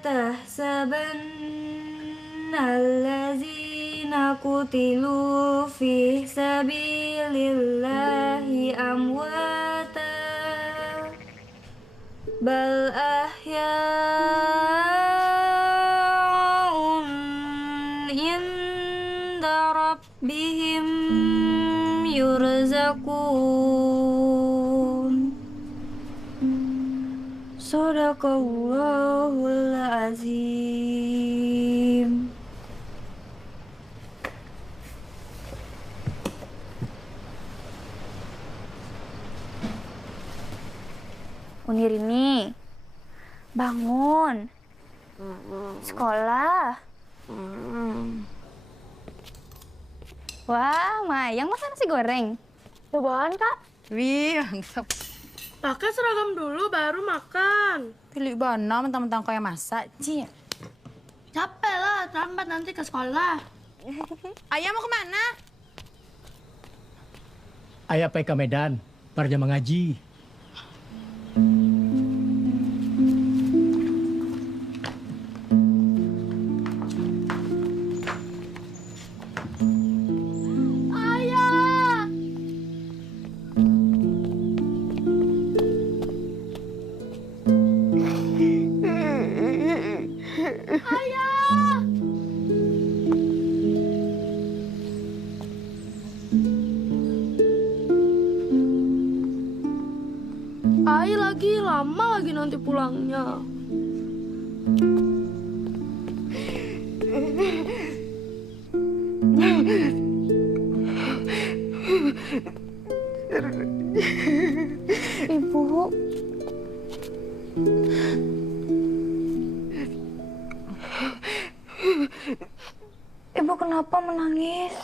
tahsabannallazina qutilu fi sabilillahi amwata bal ahya'un inda rabbihim yurzaqun. Shadaqallahul azim. Unirini, bangun. Sekolah. Wah, Mayang masak nasi goreng. Cobaan, Kak. Wih, mantap. Pakai seragam dulu baru makan. Pilih bana mentang-mentang kayak masak, Ci. Capek lah, terlambat nanti ke sekolah. Ayah mau kemana? Ayah pergi ke Medan, pergi mengaji. Ai lagi lama lagi nanti pulangnya. Ibu. Ibu kenapa menangis?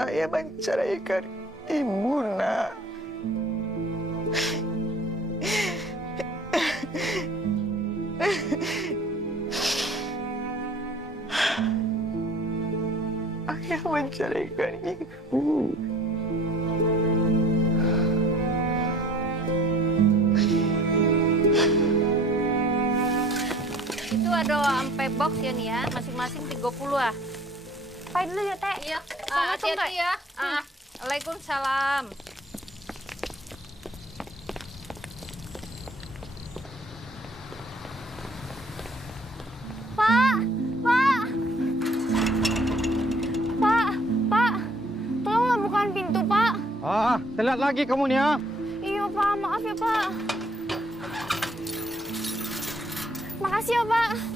Saya menceraikan ibu, nak. Ayah menceraikan ibu. Itu ada ampe box ya nih ya, masing-masing 30 ah. Pai dulu ya, Teh. Iya, Assalamualaikum, hati-hati ya. Waalaikumsalam. Pak! Pak! Pak! Pak! Tolonglah bukain pintu, Pak. Telat lagi kamu nih ya. Iya, Pak. Maaf ya, Pak. Makasih ya, Pak.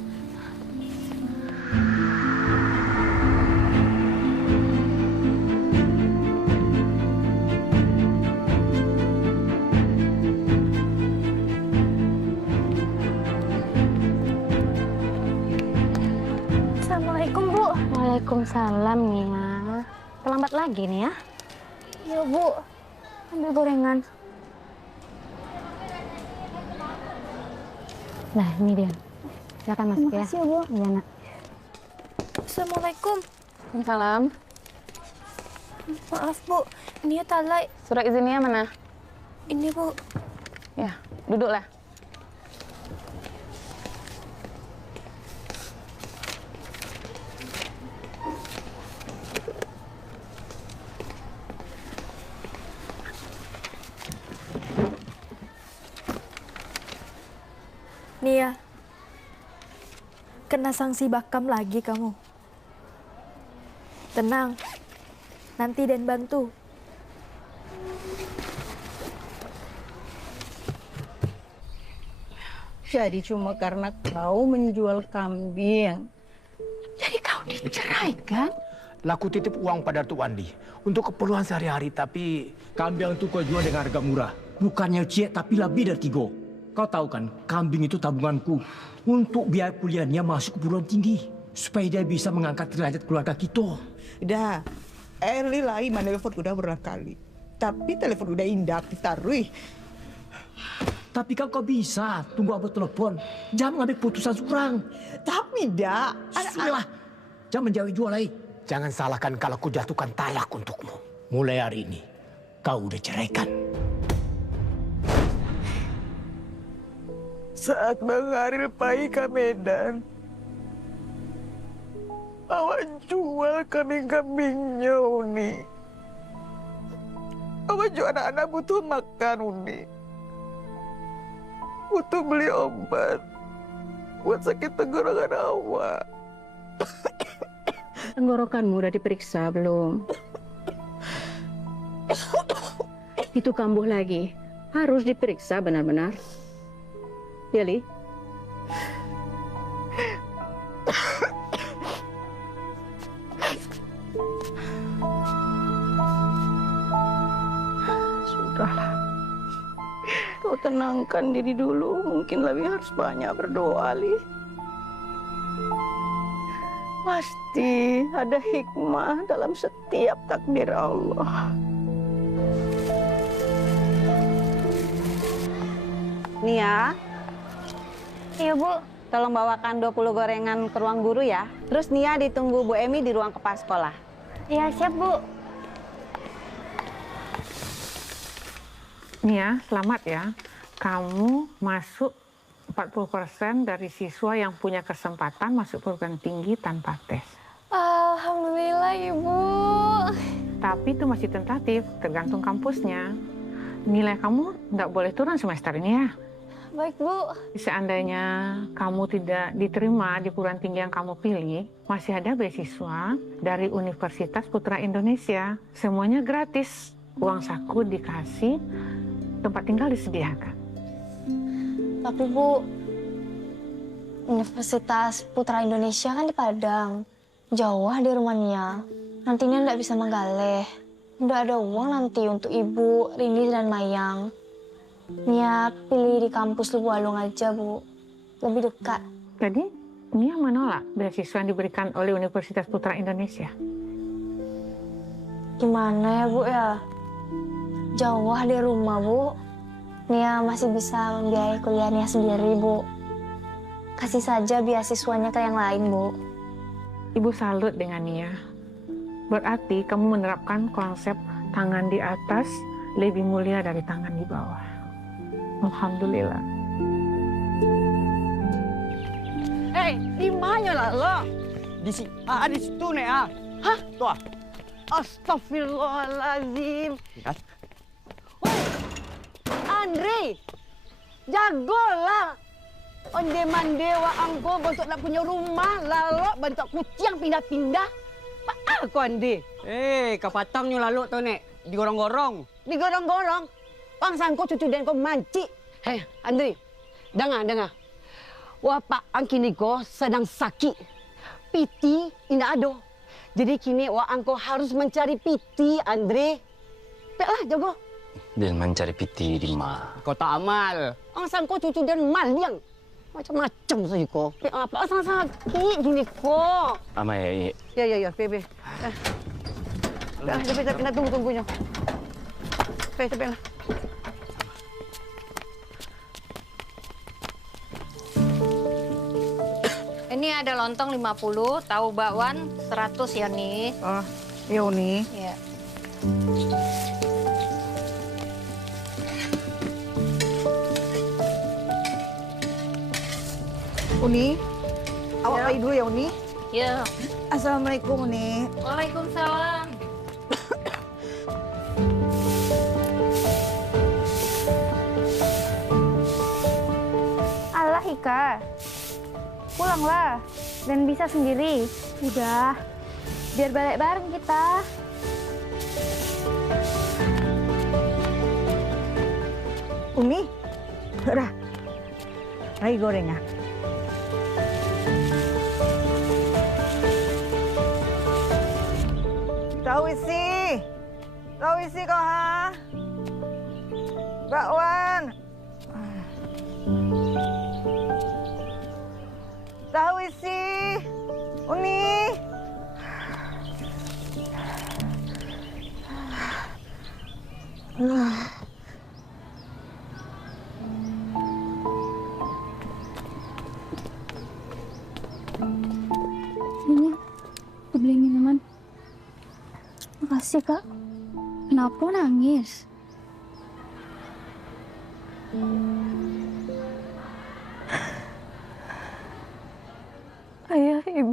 Assalamualaikum, Bu. Waalaikumsalam, Nia. Terlambat lagi nih ya? Iya, Bu. Ambil gorengan. Nah, ini dia. Silakan masuk ya. Makasih ya, Bu. Iya, nak. Assalamualaikum. Waalaikumsalam. Maaf, Bu. Ini ya talai. Surat izinnya mana? Ini, Bu. Ya, duduklah. Nia, kena sanksi bakam lagi kamu. Tenang, nanti Den bantu. Jadi cuma karena kau menjual kambing, jadi kau diceraikan? Laku titip uang pada Tuk Wandi untuk keperluan sehari-hari, tapi kambing itu kau jual dengan harga murah. Bukannya ciek, tapi lebih dari 3. Kau tahu kan, kambing itu tabunganku untuk biaya kuliahnya masuk ke perguruan tinggi supaya dia bisa mengangkat derajat keluarga kita. Dah, Erli lagi menelpon udah berulang kali, tapi telepon udah indah ditaruh. Tapi kan kau bisa tunggu abang telepon, jangan ngambil putusan seorang. Tapi dah, Sudah, jangan menjauhi jual lagi. Jangan salahkan kalau ku jatuhkan talak untukmu. Mulai hari ini, kau udah ceraikan. saat Bang Haril pergi ke Medan, awak jual kambing-kambingnya, Uni. Awak jual anak-anak butuh makan, Uni. Butuh beli obat buat sakit tenggorokan awak. Tenggorokanmu udah diperiksa belum? Itu kambuh lagi. Harus diperiksa benar-benar. Ya, Li? Sudahlah. Kau tenangkan diri dulu. Mungkin lebih harus banyak berdoa, Li. Pasti ada hikmah dalam setiap takdir Allah. Nia, Iya, Bu. tolong bawakan 20 gorengan ke ruang guru ya. Terus Nia ditunggu Bu Emi di ruang kepala sekolah. Iya, siap, Bu. Nia, selamat ya. Kamu masuk 40% dari siswa yang punya kesempatan masuk perguruan tinggi tanpa tes. Alhamdulillah, Ibu. Tapi itu masih tentatif, tergantung kampusnya. Nilai kamu nggak boleh turun semester ini ya. Baik, Bu. Seandainya kamu tidak diterima di perguruan tinggi yang kamu pilih, masih ada beasiswa dari Universitas Putra Indonesia. Semuanya gratis. Uang saku dikasih, tempat tinggal disediakan. Tapi, Bu, Universitas Putra Indonesia kan di Padang. Jauh di rumahnya. Nantinya nggak bisa menggaleh. Nggak ada uang nanti untuk Ibu, Rindi, dan Mayang. Nia pilih di kampus Lubu Alung aja, Bu. Lebih dekat. Jadi, Nia menolak beasiswa yang diberikan oleh Universitas Putra Indonesia. Gimana ya, Bu, ya? Jauh di rumah, Bu. Nia masih bisa membiayai kuliah Nia sendiri, Bu. Kasih saja beasiswanya ke yang lain, Bu. Ibu salut dengan Nia. Berarti kamu menerapkan konsep tangan di atas lebih mulia dari tangan di bawah. Alhamdulillah. Di mana lah lo? Di situ nih, Hah? Tuh. Astagfirullahaladzim. Andre, jagolah. Onde-mande wa angko bentuk nak punya rumah, lalu bentuk kucing pindah-pindah. Apa kau Andre? Kau patangnya lalu tuh, Nek. Digorong-gorong. Digorong-gorong. Pangsangko cucu dan kau mancik. Hei, Andre, dengar. Wapa angkini ko sedang sakit. Piti indah ado. Jadi kini wa angko harus mencari piti, Andre. Baiklah, jago. Dan mencari piti di mana? Kau tak amal. Pangsangko cucu dan maliang. Macam-macam saja ko. Apa asal sakit gini ko? Ama ya. Ya, Bebe. Tapi nak tunggunya. Tapi lah. Ini ada lontong 50, tahu bakwan 100 ya nih. Oh, iya Uni. Iya. Uni, awak pergi dulu ya, Uni. Iya. Assalamualaikum, Uni. Waalaikumsalam. Alah, Ika. Pulanglah. Dan bisa sendiri. Udah. Biar balik bareng kita. Uni, dah. Lagi gorengnya. Tahu isi kau ha? Bakwan. Tahu isi, Uni. Ini, aku beli minuman. Makasih, Kak. Kenapa nangis?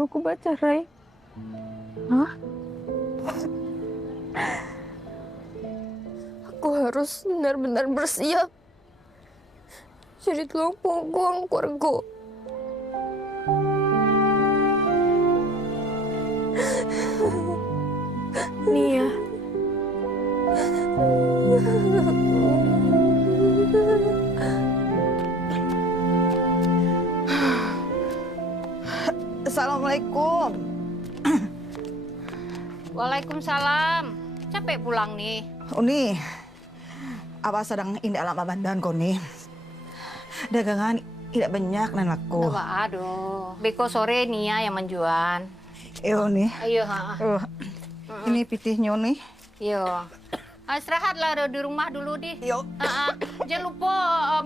menuduhku bercerai. Hah? Aku harus benar-benar bersiap jadi tulang punggung keluarga. Nia. Assalamualaikum. Waalaikumsalam. Capek pulang nih. Uni, apa sedang indah lama bandan kau nih? Dagangan tidak banyak nan laku. Aduh, beko sore Nia yang menjual. Iyo nih. Ayo, ha. Ini pitihnya nih. Yo. Istirahatlah di rumah dulu di. Yo. Jangan lupa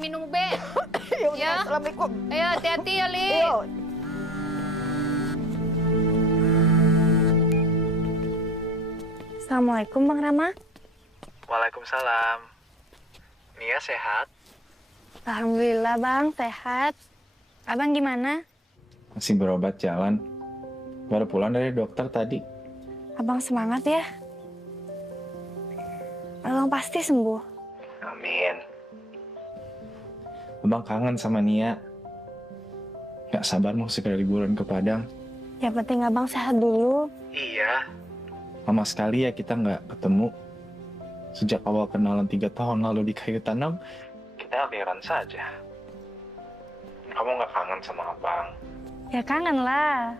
minum obat. Ya. Assalamualaikum. Ayo, hati-hati ya, Li. Yo. Assalamualaikum Bang Rama. Waalaikumsalam. Nia sehat? Alhamdulillah Bang, sehat. Abang gimana? Masih berobat jalan. Baru pulang dari dokter tadi. Abang semangat ya. Abang pasti sembuh. Amin. Abang kangen sama Nia. Gak sabar mau segera liburan ke Padang. Yang penting abang sehat dulu. Iya. Lama sekali ya kita nggak ketemu. Sejak awal kenalan 3 tahun lalu di kayu tanam, kita LDRan saja. Kamu nggak kangen sama abang? Ya kangen lah.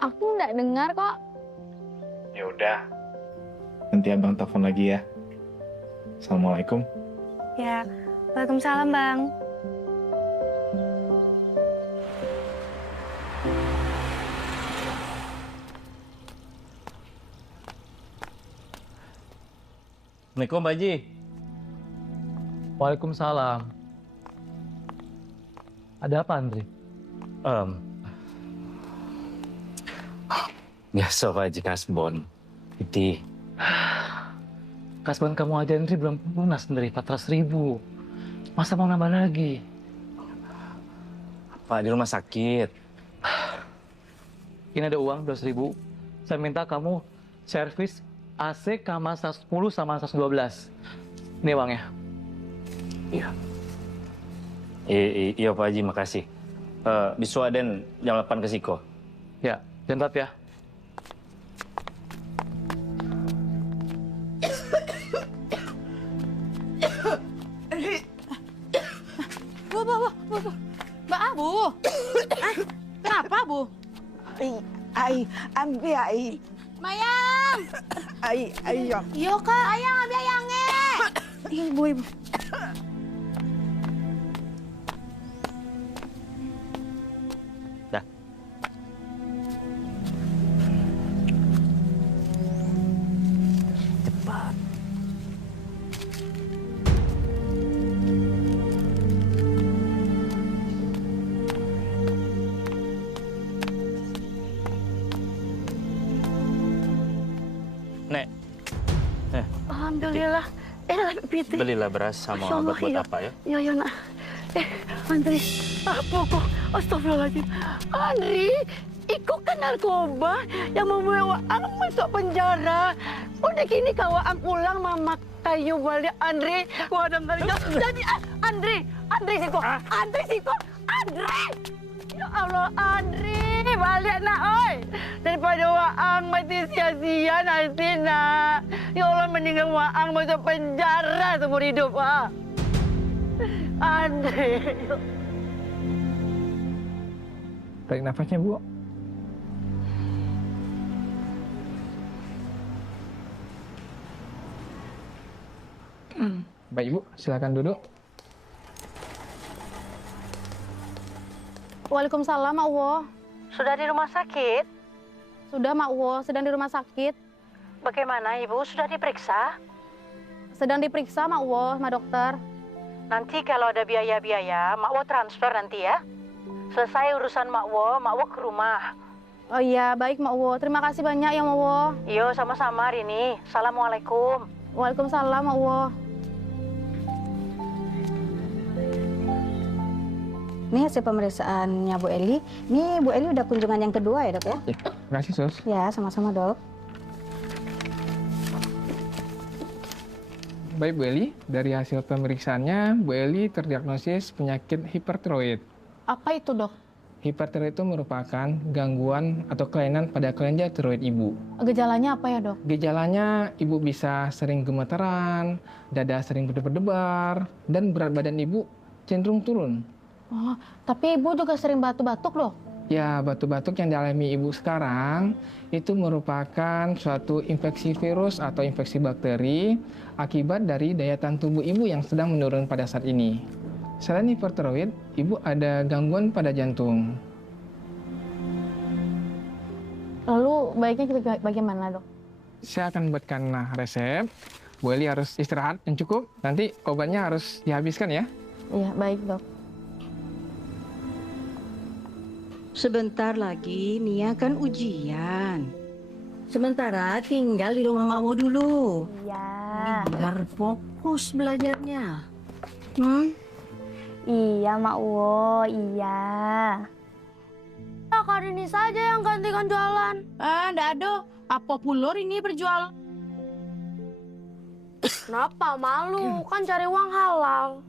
Aku nggak dengar kok. Ya udah. Nanti abang telepon lagi ya. Assalamualaikum. Ya, waalaikumsalam Bang. Assalamualaikum Pak Haji. Waalaikumsalam. Ada apa Andri? Biasa Pak Haji Kasbon. Piti. Kasbon kamu aja Andri belum lunas dari 400.000. Masa mau nambah lagi? Pak, di rumah sakit. Ini ada uang 200.000. Saya minta kamu servis AC kamar 110 sama 112. Ini uangnya. Iya. Iya Pak Haji, makasih. Bisu Aden jam 8 ke Siko. Ya, jam 4 ya. Mbak Abu. Kenapa, Bu? Ai, ambil ai. Mayang. Ayam. Iya, Kak. Ayang, ambil ayangnya. Ibu. Dah. Cepat. Nek. Alhamdulillah. Piti. Belilah beras sama obat buat apa ya? Iya, nak. Andri, apa kok? Astagfirullahaladzim. Andri, ikut kan narkoba yang membawa Waang masuk penjara. Udah gini kau Waang pulang, mama kayu balik Andri. Gua ada kerja. Jadi Andri siko. Andri siko. Andri. Ya Allah, Andri, balik nak, oi. Daripada Waang mati sia-sia nanti nak. Ya Allah, mendingan Waang masuk penjara seumur hidup, ah. Andri. Tarik nafasnya, Bu. Baik, Ibu. Silakan duduk. Waalaikumsalam, Mak Wo. Sudah di rumah sakit? Sudah, Mak Wo. Sedang di rumah sakit. Bagaimana, Ibu? Sudah diperiksa? Sedang diperiksa, Mak Wo, sama dokter. Nanti kalau ada biaya-biaya, Mak Wo transfer nanti ya. Selesai urusan Mak Wo ke rumah. Oh iya, baik Mak Wo. Terima kasih banyak ya Mak Wo. Yo, sama-sama Rini. Assalamualaikum. Waalaikumsalam Mak Wo. Nih hasil pemeriksaannya Bu Eli. Nih Bu Eli udah kunjungan yang kedua ya dok ya? Terima kasih Sus. Ya sama-sama dok. Baik Bu Eli, dari hasil pemeriksaannya Bu Eli terdiagnosis penyakit hipertiroid. Apa itu, Dok? Hipertiroid itu merupakan gangguan atau kelainan pada kelenjar tiroid ibu. Gejalanya apa ya, Dok? Gejalanya ibu bisa sering gemeteran, dada sering berdebar-debar, dan berat badan ibu cenderung turun. Oh, tapi ibu juga sering batuk-batuk, Dok? Ya, batuk-batuk yang dialami ibu sekarang itu merupakan suatu infeksi virus atau infeksi bakteri akibat dari daya tahan tubuh ibu yang sedang menurun pada saat ini. Selain hipertiroid, ibu ada gangguan pada jantung. Lalu baiknya kita bagaimana, Dok? Saya akan buatkan resep. Bu Eli harus istirahat yang cukup. Nanti obatnya harus dihabiskan ya. Iya, baik, Dok. Sebentar lagi Nia kan ujian. Sementara tinggal di rumah Mak Wo dulu. Iya. Biar fokus belajarnya. Iya, Mak Wo, iya. Kak Rini saja yang gantikan jualan. Ndak ada. Apa pulur ini berjual? Kenapa malu? Kan cari uang halal.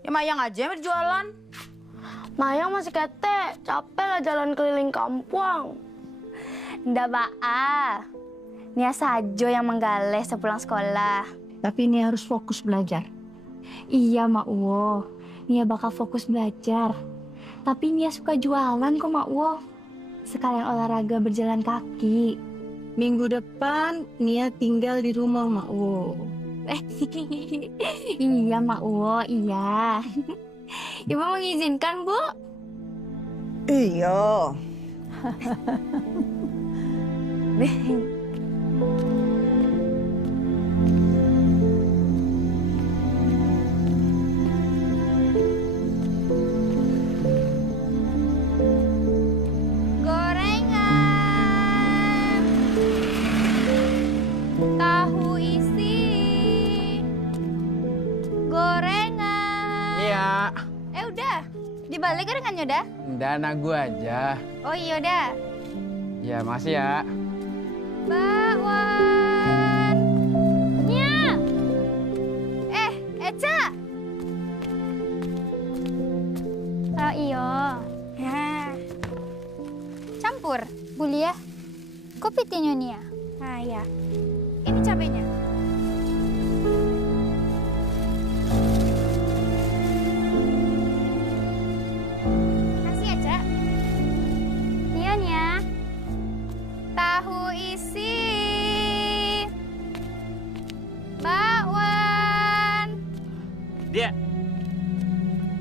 Ya Mayang aja yang berjualan. Mayang masih ketek, capek lah jalan keliling kampung. Ndak Baa. Nia sajo yang menggaleh sepulang sekolah. Tapi Nia harus fokus belajar. Iya, Mak Wo. Nia bakal fokus belajar. Tapi Nia suka jualan kok, Mak Wo. Sekalian olahraga berjalan kaki. Minggu depan Nia tinggal di rumah Mak Wo. Iya, Mak Wo, iya. Ibu mengizinkan, Bu? Iya. Gorengan. Tahu isi. Gorengan. Iya. Udah. Dibalik gorengannya udah? Dana gua aja. Oh iya udah. Ya, makasih ya. Bakwan. Nya. Eca. Oh iya. Campur. Boleh ya? Kopi tinya nih ya? Nah ya. Ini cabenya. Kasih ya, Cak. Nia. Tahu isi. Bakwan. Dia.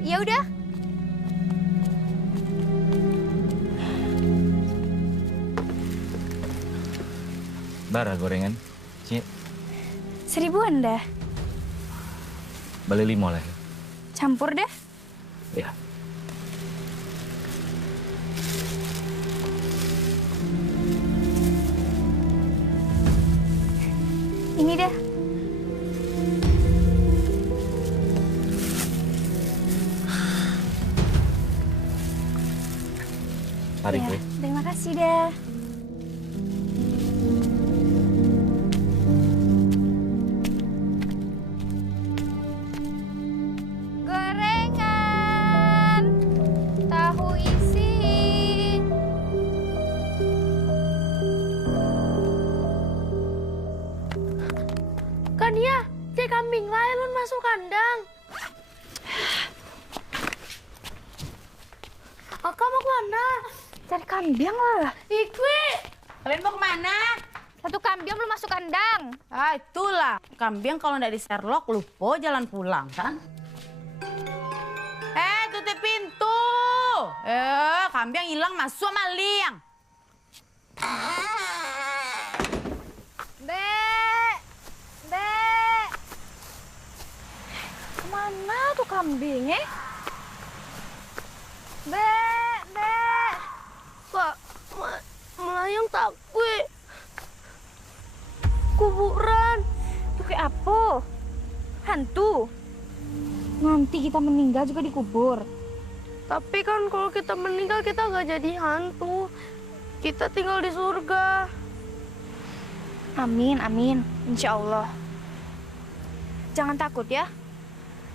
Ya udah. Bara gorengan. Cie, 1000-an dah. beli 5 lah. Campur deh. Ya. Ini deh. Mari Ya, gue. terima kasih deh. Gorengan. Tahu isi. Kan ya, cek kambing lain lu masuk kandang. Kakak mau kemana? Cari kambing lah. Ikwi. Kalian mau kemana? Satu kambing belum masuk kandang. Ah, itulah. Kambing kalau nggak di Sherlock, lupa jalan pulang, kan? Tutup pintu. Kambing hilang masuk maling. Dek. Kemana tuh kambingnya? Dek. Kak, melayang takut. Kuburan. Itu kayak apa? Hantu. Ngam nanti kita meninggal juga dikubur. Tapi kan kalau kita meninggal kita nggak jadi hantu. Kita tinggal di surga. Amin, amin. Insya Allah. Jangan takut ya.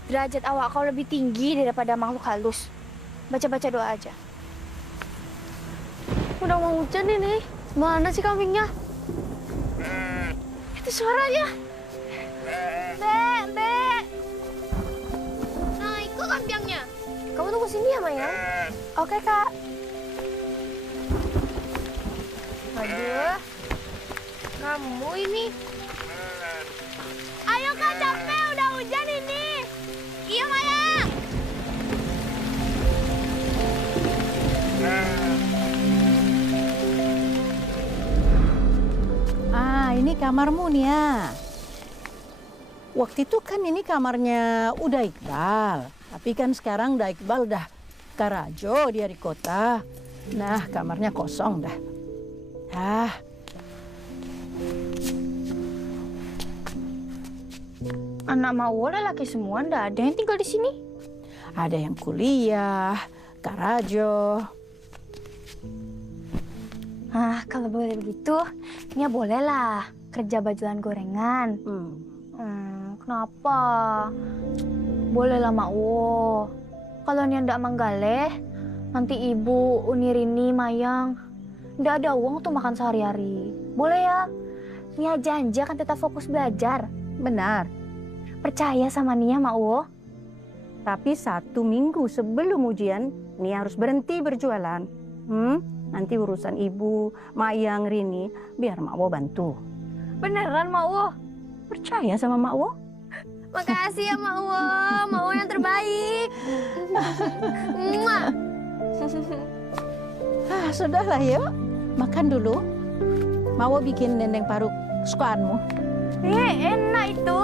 Derajat awak kau lebih tinggi daripada makhluk halus. Baca-baca doa aja. Udah mau hujan ini. Mana sih kambingnya? Itu suaranya. Bek. Nah, itu kambingnya. Kamu tunggu sini ya, Maya. Oke, Kak. Aduh. Kamu ini. Ayo, Kak, capek. Udah hujan ini. Iya, Maya. Ini kamarmu Nia. Waktu itu kan ini kamarnya udah Iqbal. Tapi kan sekarang udah Iqbal udah Karajo, dia di kota. Nah, kamarnya kosong dah. Anak Mawo laki semua, ndak ada yang tinggal di sini. Ada yang kuliah, Karajo. Kalau boleh begitu, Nia bolehlah kerja bajulan gorengan. Kenapa? Bolehlah Makwo. Kalau Nia ndak manggaleh, nanti Ibu, Unirini, Mayang, ndak ada uang untuk makan sehari-hari. Boleh ya? Nia janji akan tetap fokus belajar. Benar. Percaya sama Nia, Makwo. Tapi 1 minggu sebelum ujian, Nia harus berhenti berjualan. Nanti urusan Ibu, Mayang, Rini, biar Makwo bantu. Beneran, Makwo? Percaya sama Makwo? Makasih ya, Makwo. Makwo yang terbaik. Sudahlah yuk. Makan dulu. Makwo bikin dendeng paru kesukaanmu. Enak itu.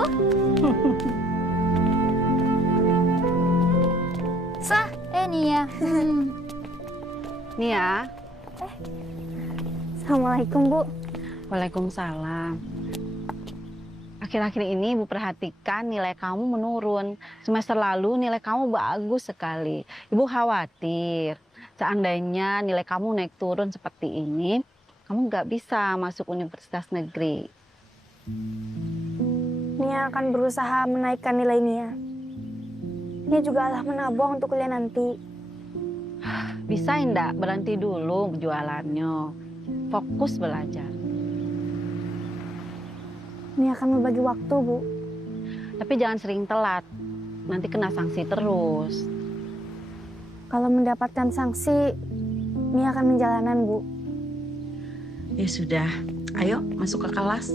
Sah, Nia. Nia. Assalamualaikum, Bu. Waalaikumsalam. Akhir-akhir ini Ibu perhatikan nilai kamu menurun. Semester lalu nilai kamu bagus sekali. Ibu khawatir seandainya nilai kamu naik turun seperti ini, kamu nggak bisa masuk universitas negeri. Nia akan berusaha menaikkan nilai Nia. Nia juga alah menabung untuk kuliah nanti. Bisa enggak berhenti dulu jualannya, fokus belajar. Nia akan berbagi waktu, Bu. Tapi jangan sering telat, nanti kena sanksi terus. Kalau mendapatkan sanksi, Nia akan menjalanan, Bu. Ya sudah, ayo masuk ke kelas.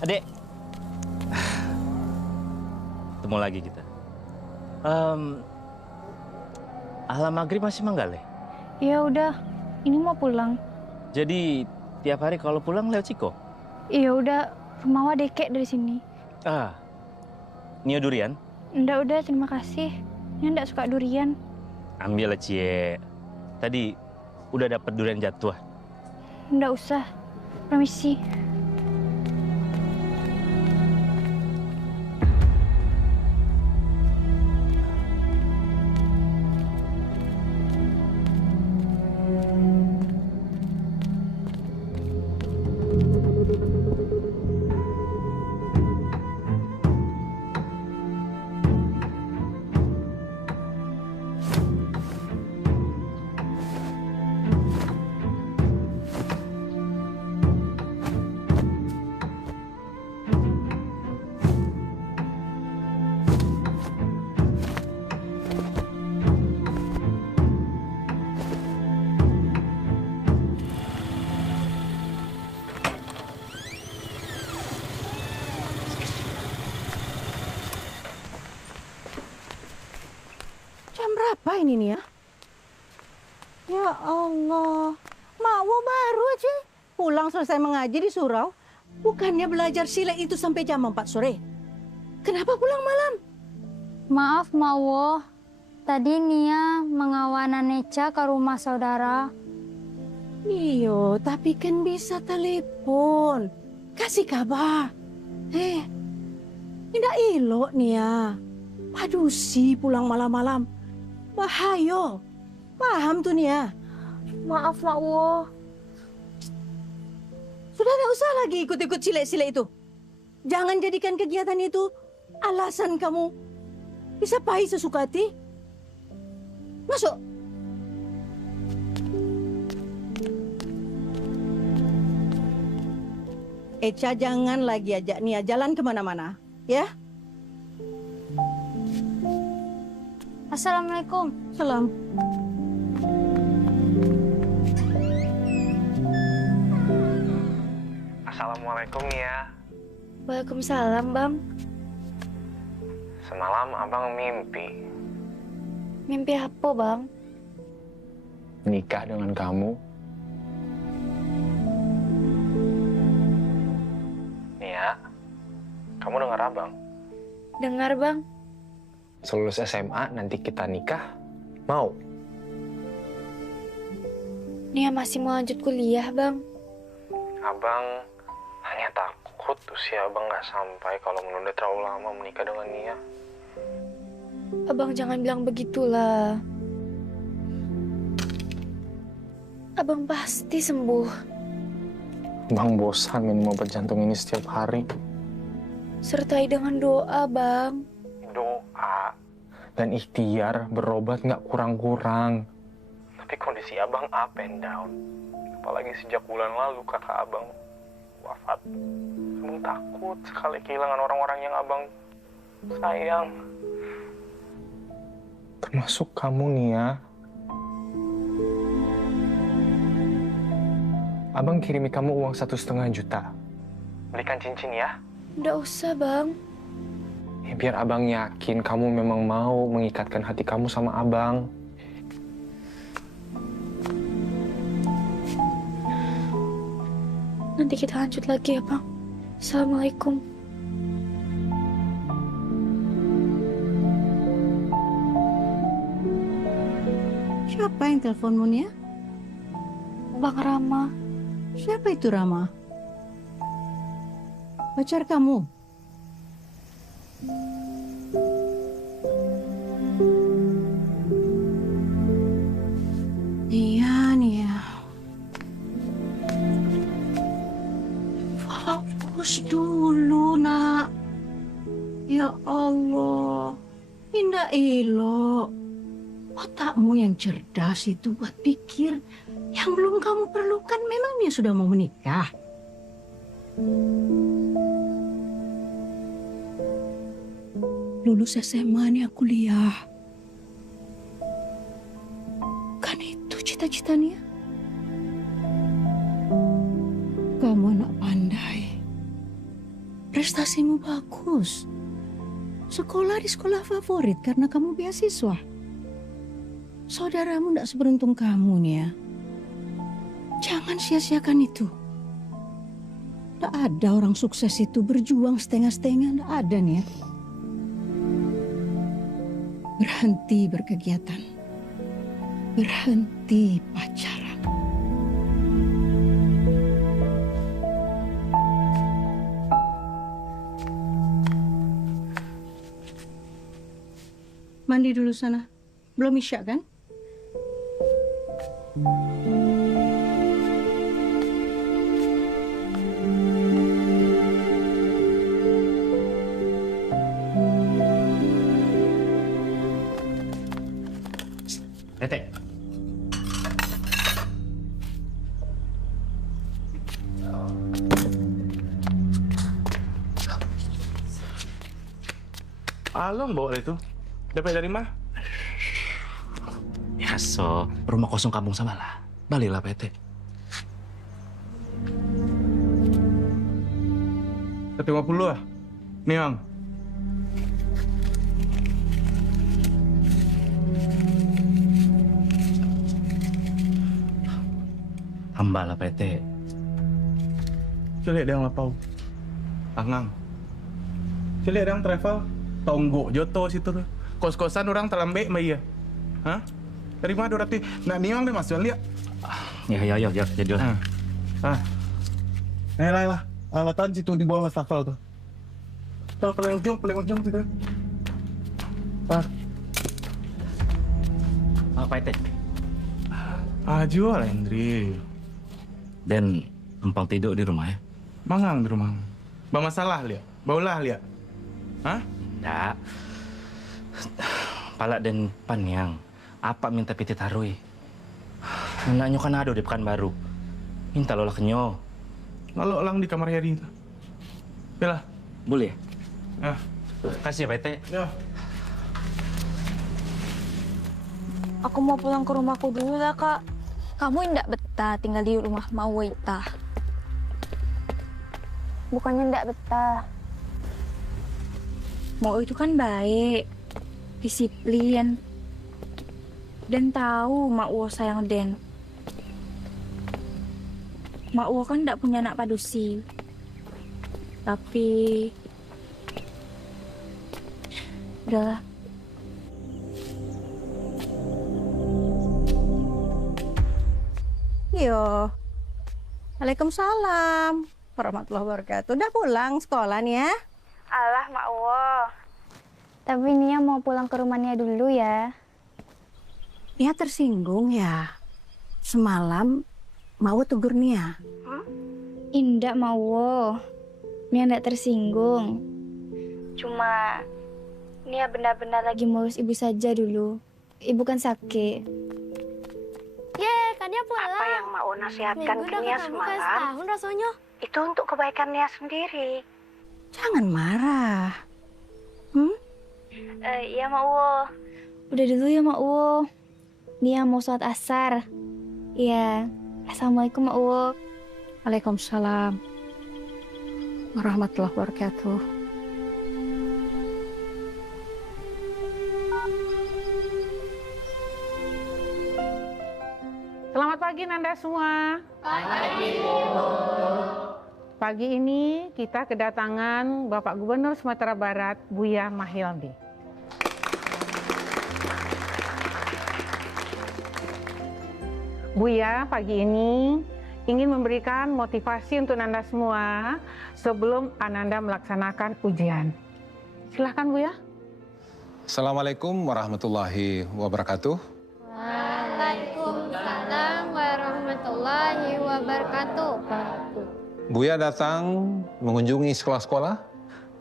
Adek, ketemu lagi kita. Alam maghrib masih manggal ya? Ya udah, ini mau pulang. Jadi tiap hari kalau pulang lewat Ciko? Iya udah, rumah wa deket dari sini. Nia durian? Ndak udah, terima kasih. Nia ndak suka durian. Ambil lah Cie. Tadi udah dapat durian jatuh. Ndak usah, permisi. Apa ini Nia? Ya Allah, Makwo baru aja pulang selesai mengaji di surau. Bukannya belajar silat itu sampai jam 4 sore. Kenapa pulang malam? Maaf, Makwo. Tadi Nia mengawana Neca ke rumah saudara. Iyo, tapi kan bisa telepon. Kasih kabar. Tidak elok nih ya. Padusi pulang malam-malam. Bahayo. Paham tuh nih ya. Maaf, Mak Wo. Sudah tidak usah lagi ikut-ikut sile-sile itu. Jangan jadikan kegiatan itu alasan kamu bisa pahit sesuka hati. Masuk. Eca jangan lagi ajak Nia jalan kemana-mana, ya? Assalamualaikum. Salam. Assalamualaikum Nia. Waalaikumsalam, Bang. Semalam abang mimpi. Mimpi apa, Bang? Nikah dengan kamu. Nia, kamu dengar abang? Dengar, Bang. Selulus SMA nanti kita nikah, mau? Nia masih mau lanjut kuliah, Bang. Abang hanya takut usia abang nggak sampai kalau menunda terlalu lama menikah dengan Nia. Abang jangan bilang begitulah. Abang pasti sembuh. Bang bosan minum obat jantung ini setiap hari. Sertai dengan doa, Bang. Doa dan ikhtiar berobat nggak kurang-kurang. Tapi kondisi abang up and down. Apalagi sejak bulan lalu kakak abang wafat. Abang takut sekali kehilangan orang-orang yang abang sayang. Termasuk kamu, Nia. Abang kirimi kamu uang 1,5 juta. Belikan cincin ya. Nggak usah, Bang. Biar abang yakin kamu memang mau mengikatkan hati kamu sama abang. Nanti kita lanjut lagi ya, Bang. Assalamualaikum. Siapa yang teleponmu, Nia? Bang Rama. Siapa itu Rama? Pacar kamu? Nia. Fokus dulu, nak. Ya Allah, indah elok. Otakmu yang cerdas itu buat pikir yang belum kamu perlukan, memangnya sudah mau menikah. Lulus SMA nih aku kuliah. Kan itu cita-citanya. Kamu anak pandai. Prestasimu bagus. Sekolah di sekolah favorit karena kamu beasiswa. Saudaramu tidak seberuntung kamu, Nia. Jangan sia-siakan itu. Tidak ada orang sukses itu berjuang setengah-setengah, tidak ada, Nia. Berhenti berkegiatan. Berhenti pacaran. Mandi dulu sana. Belum isya kan? Tete. Along bawa itu. Dapat dari mana? Ya so, rumah kosong kampung Sabalah. Balilah PT. 150 ah. Nih, Bang. Hamba lah PT. Coba dia lapau. Tangang. Coba dia travel. Tonggok joto situ tuh. Kos-kosan orang terlambat mah iya. Hah? Dari mana 200? Nak niang deh Mas, lihat. Ya, jadilah. Lah. Alatan situ di bawah wastafel tuh. Tuh, paling ujung situ. Apa itu? Jual, Hendri. Dan numpang tidur di rumah ya? Mangang di rumah. Ba masalah liat? Baulah liat? Hah? Nggak. Palak dan Panyang. Apa minta piti tarui? Anaknya kan ada di Pekanbaru. Minta lola kenyo. Lalu ulang di kamar Heri itu. Bella. Boleh? Kasih ya, Pak Ete. Ya. Aku mau pulang ke rumahku dulu lah, Kak. Kamu ndak betah tinggal di rumah Mauita. Bukannya ndak betah. Mau itu kan baik, disiplin, dan tahu Mak Wo sayang Den. Mak Wo kan ndak punya anak padusi. Tapi udahlah. Yo. Waalaikumsalam warahmatullahi wabarakatuh. Udah pulang sekolah nih ya? Alah, Mak Wo. Tapi Nia mau pulang ke rumahnya dulu ya. Nia tersinggung ya? Semalam Mak Wo tegur Nia. Indah, Mak Wo. Nia ndak tersinggung. Cuma Nia benar-benar lagi ngurus ibu saja dulu. Ibu kan sakit. Yeay, kan dia pulang. Apa yang Mak Wo nasihatkan ke Nia semalam? Setahun rasanya. Itu untuk kebaikan Nia sendiri. Jangan marah. Iya, Mak Wo. Udah dulu ya, Mak Wo. Nia mau sholat asar. Iya. Assalamualaikum, Mak Wo. Waalaikumsalam warahmatullahi wabarakatuh. Selamat pagi Nanda semua. Pagi. Pagi ini kita kedatangan Bapak Gubernur Sumatera Barat, Buya Mahildi. Buya pagi ini ingin memberikan motivasi untuk Nanda semua sebelum Ananda melaksanakan ujian. Silakan Buya. Assalamualaikum warahmatullahi wabarakatuh. Waalaikumsalam warahmatullahi wabarakatuh. Buya datang mengunjungi sekolah-sekolah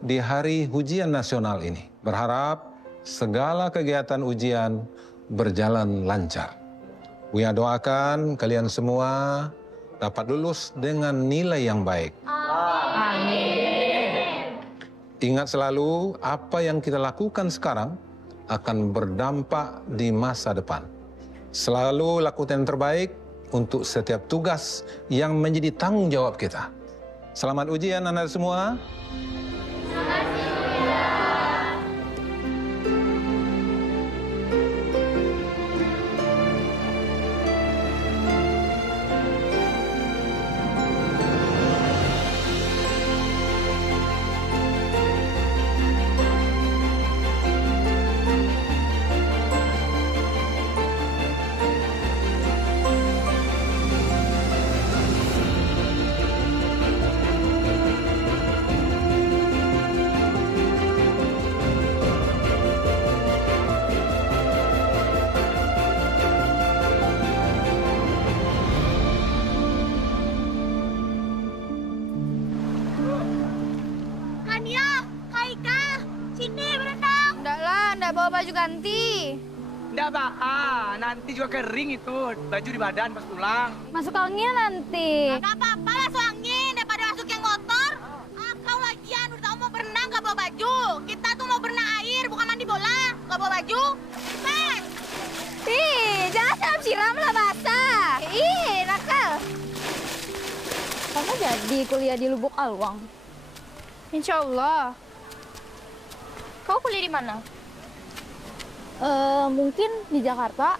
di hari ujian nasional ini. Berharap segala kegiatan ujian berjalan lancar. Buya doakan kalian semua dapat lulus dengan nilai yang baik. Amin. Ingat selalu apa yang kita lakukan sekarang akan berdampak di masa depan. Selalu lakukan yang terbaik untuk setiap tugas yang menjadi tanggung jawab kita. Selamat ujian anak semua. Baju ganti. Nggak apa, nanti juga kering itu. Baju di badan pas pulang. Masuk angin nanti. Nggak apa-apa lah masuk angin daripada masuk yang kotor. Kau lagian udah tahu mau berenang nggak bawa baju. Kita tuh mau berenang air bukan mandi bola. Nggak bawa baju. Mas. Jangan siram lah basah. Nakal. Kamu jadi kuliah di Lubuk Alwang? Insya Allah. Kau kuliah di mana? Mungkin di Jakarta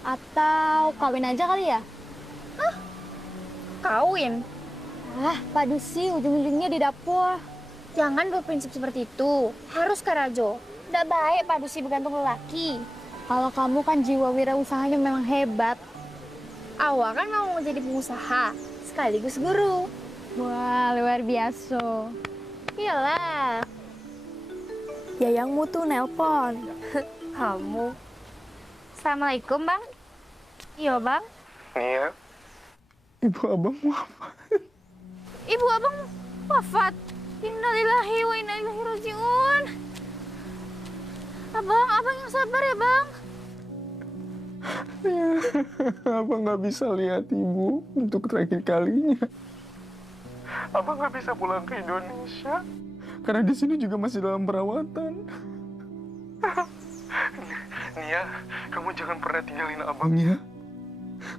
atau kawin aja kali ya? Hah? Kawin? Padusi ujung-ujungnya di dapur. Jangan berprinsip seperti itu. Harus karajo. Nggak baik padusi bergantung lelaki. Kalau kamu kan jiwa wirausahanya memang hebat. Awak kan mau jadi pengusaha, sekaligus guru. Wah, luar biasa. Iyalah. Yayangmu tuh nelpon. Kamu. Assalamualaikum, Bang. Iya, Bang. Iya. Ibu abang wafat. Ibu abang wafat. Innalillahi wa inna ilaihi rajiun. Abang yang sabar ya, Bang. Abang nggak bisa lihat ibu untuk terakhir kalinya. Abang nggak bisa pulang ke Indonesia karena di sini juga masih dalam perawatan. Nia, kamu jangan pernah tinggalin abang ya.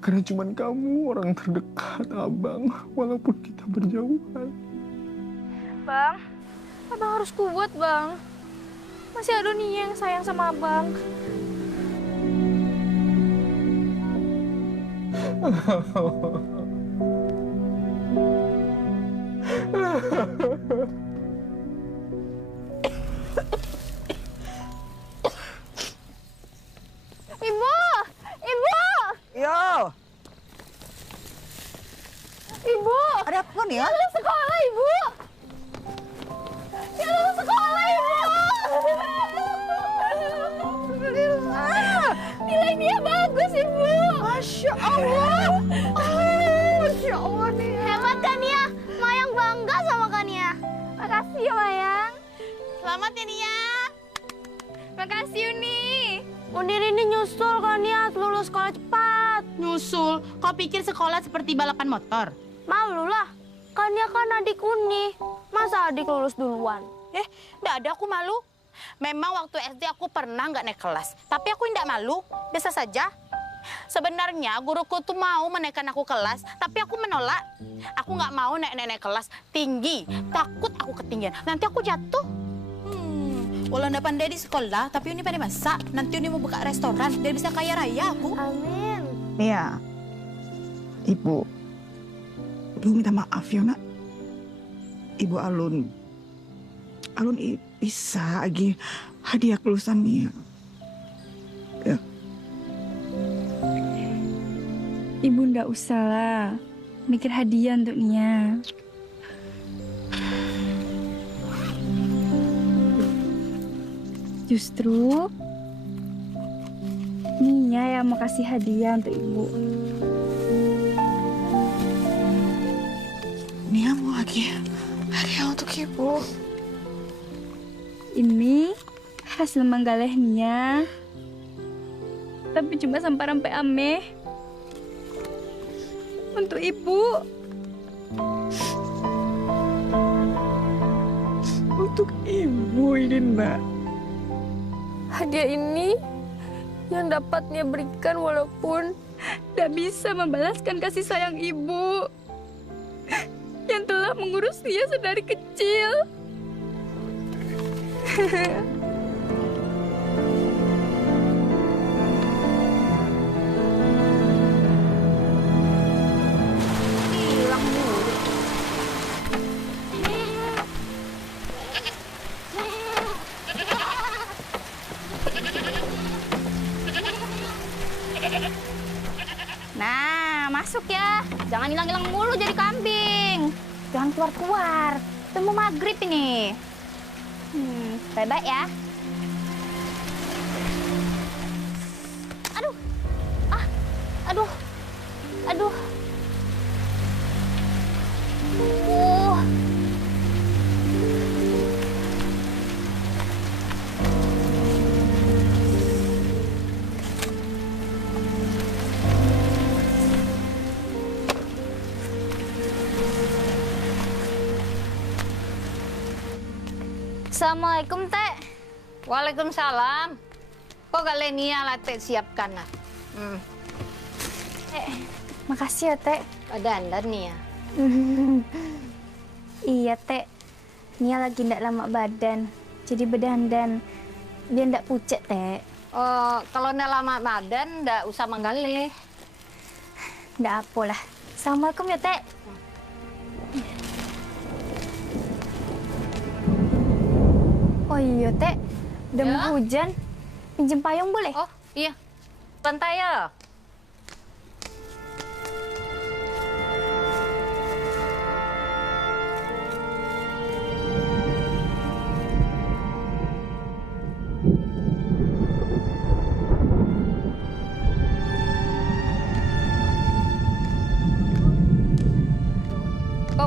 Karena cuma kamu orang terdekat abang, walaupun kita berjauhan. Bang, abang harus kuat, Bang. Masih ada Nia yang sayang sama abang. Ibu! Ibu! Yo! Ibu! Ada apa nih ya? Lulus sekolah, Ibu! Ya lulus sekolah, Ibu! Nilai dia bagus, Ibu! Masya Allah! Masya Allah, Nia! Hebat kan, Nia? Mayang bangga sama kan, Nia? Makasih ya, Mayang. Selamat ya, Nia. Makasih, Uni. Unir ini nyusul kan, Nia, lulus sekolah cepat. Nyusul? Kau pikir sekolah seperti balapan motor? Malu lah. Kan Nia kan adik Uni. Masa adik lulus duluan? Nggak ada aku malu. Memang waktu SD aku pernah nggak naik kelas. Tapi aku nggak malu, biasa saja. Sebenarnya guruku tuh mau menaikkan aku kelas, tapi aku menolak. Aku nggak mau naik kelas tinggi, takut aku ketinggian. Nanti aku jatuh. Walau nggak pandai di sekolah, tapi Uni pandai masak. Nanti Uni mau buka restoran, biar bisa kaya raya aku. Amin. Nia, Ibu minta maaf ya, Nak. Ibu Alun bisa lagi hadiah kelulusan Nia. Ya. Ibu ndak usah lah mikir hadiah untuk Nia. Justru Nia yang mau kasih hadiah untuk Ibu. Nia mau lagi hadiah untuk Ibu. Ini hasil menggaleh Nia. Tapi cuma sampai ameh. Untuk Ibu. Untuk Ibu ini, Nak. Hadiah ini yang dapat Nia berikan walaupun tidak bisa membalaskan kasih sayang Ibu yang telah mengurus Nia sedari kecil. hilang mulu. Nah, masuk ya. Jangan hilang-hilang mulu jadi kambing. Jangan keluar-keluar. Itu mau maghrib ini. Baik-baik ya. Aduh. Aduh. Assalamualaikum, Teh. Waalaikumsalam. Kok gak Lenia lah Teh siapkan lah. Makasih ya, Teh. Dandan nih ya. Iya, Teh. Nia lagi ndak lama badan. Jadi berdandan. Biar ndak pucet, Teh. Oh, kalau ndak lama badan, ndak usah menggalih. Ndak apalah. Assalamualaikum ya, Teh. Oh iya, Teh. Udah mau hujan. Pinjem payung boleh? Oh, iya. Santai ya.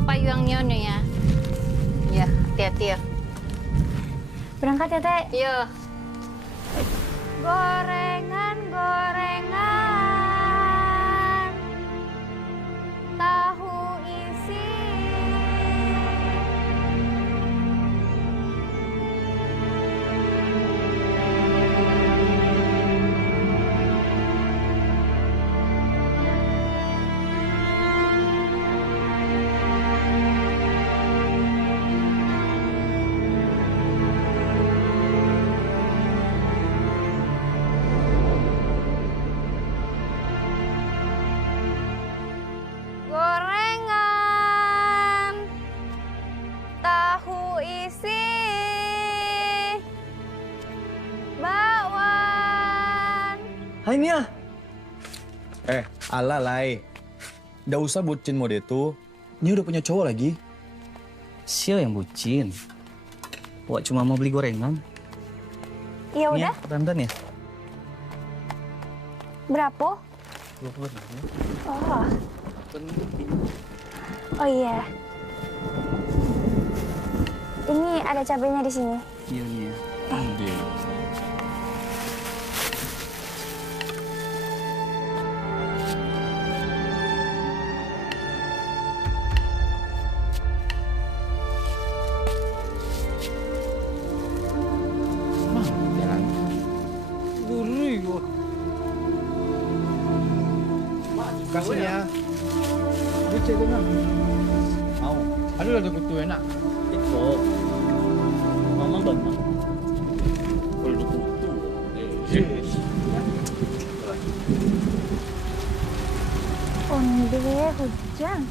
payung nyonya ya. Ya, hati-hati ya. Berangkat ya, Teh? Iya. Gorengan, gorengan, tahu isi. Gorengan, tahu isi, bakwan. Hai Nia. Ala Lai. Nggak usah bucin mode itu. Ini udah punya cowok lagi. Siapa yang bucin? Wah, cuma mau beli gorengan. Ya udah, Dandan ya? berapa? 20. Oh. Oh iya. Ini ada cabenya di sini. Iya, Nia. Kasih ya. Ini cek dengan. Mau. Aduh, ada kutu enak. Itu. Mama banyak. Kalau kutu. Onde hujan.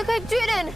Kejutan.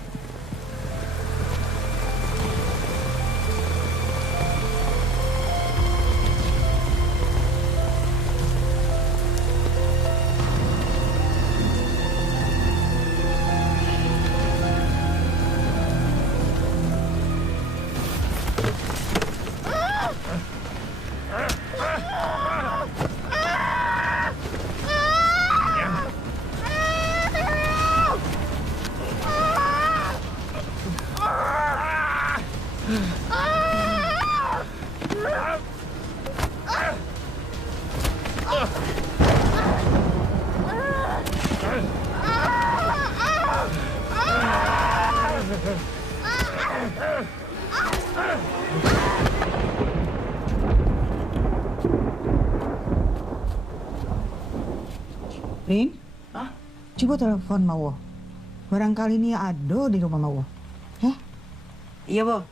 Rin, coba telepon Mawo. Barangkali ini ada di rumah Mawo. Iya, Bo.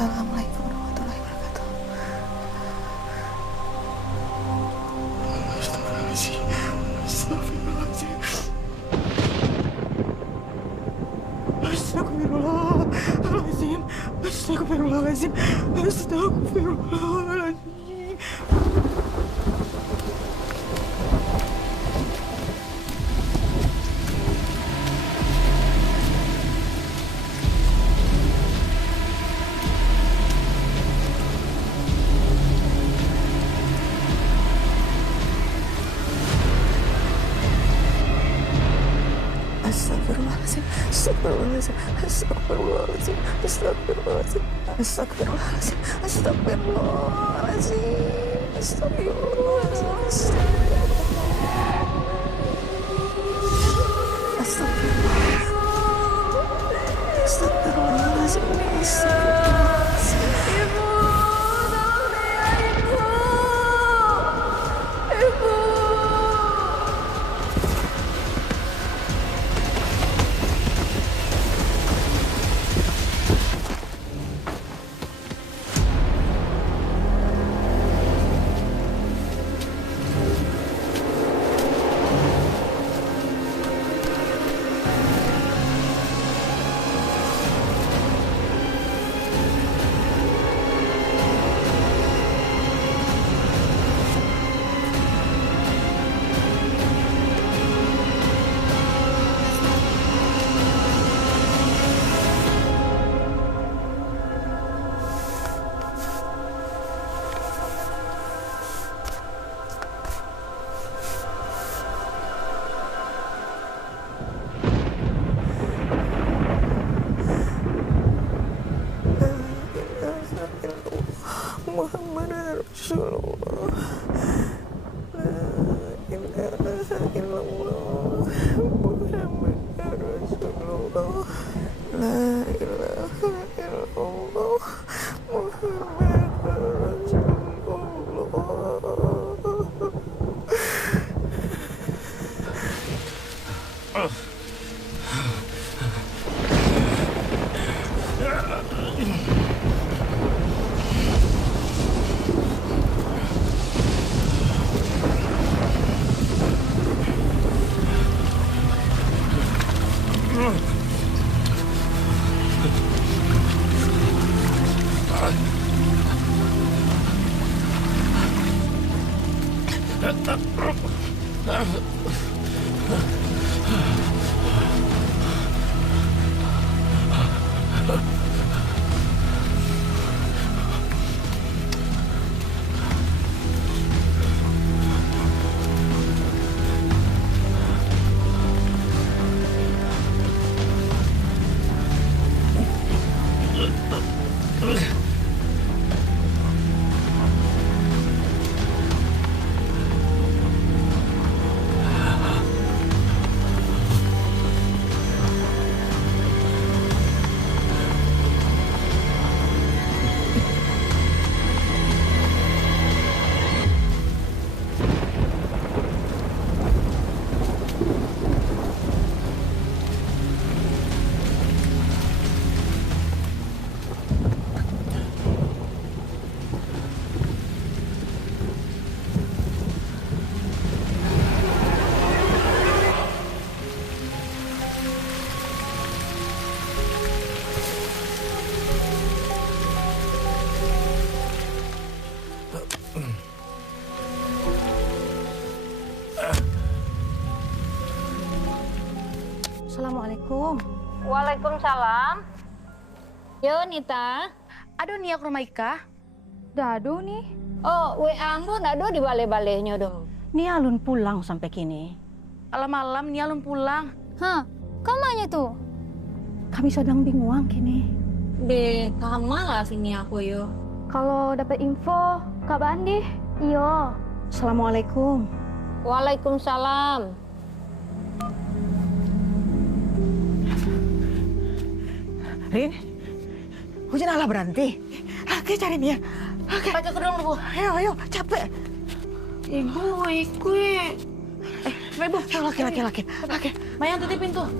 Assalamualaikum warahmatullahi wabarakatuh. Astagfirullahaladzim. Astagfirullahaladzim. Astagfirullahaladzim. Astagfirullahaladzim. Astagfirullahaladzim, astagfirullahaladzim, astagfirullahaladzim, astagfirullahaladzim, astagfirullahaladzim, astagfirullahaladzim, astagfirullahaladzim, astagfirullahaladzim, astagfirullahaladzim. Ibu, tolong dia, Ibu. Ibu. Muhammad Rasulullah. La ilaha illallah. Muhammad Rasulullah. La ilaha illallah. Muhammad Rasulullah. Assalamualaikum. Waalaikumsalam. Yo, Nita. Aduh, Nia ke rumah Ika. Dado nih. Oh, WA ambo nado di bale-balenya dong. Nia alun pulang sampai kini. Malam-malam Nia alun pulang. Hah? Kamanya tuh? Kami sedang bingung kini. Be, kama lah sini aku yo. Kalau dapat info, kabar Andi. Iyo. Assalamualaikum. Waalaikumsalam. Rin, hujan Allah berhenti. Lagi cari dia. Oke. Baca kedong Bu. Ayo, capek. Ibu, ikut. Ibu, laki. Mayan tutupin tuh.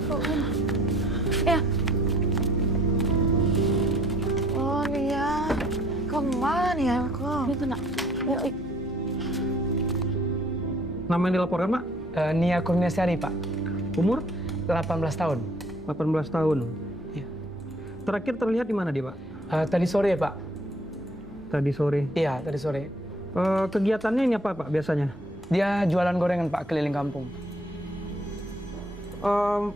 Ya. Oh, Lia. ya kok. Itu nak. Nama yang dilaporkan, Pak? Nia Kurniasari, Pak. Umur? 18 tahun. 18 tahun. Iya. Terakhir terlihat di mana dia, Pak? Tadi sore, Pak. Tadi sore? Iya, tadi sore. Kegiatannya ini apa, Pak, biasanya? Dia jualan gorengan, Pak, keliling kampung.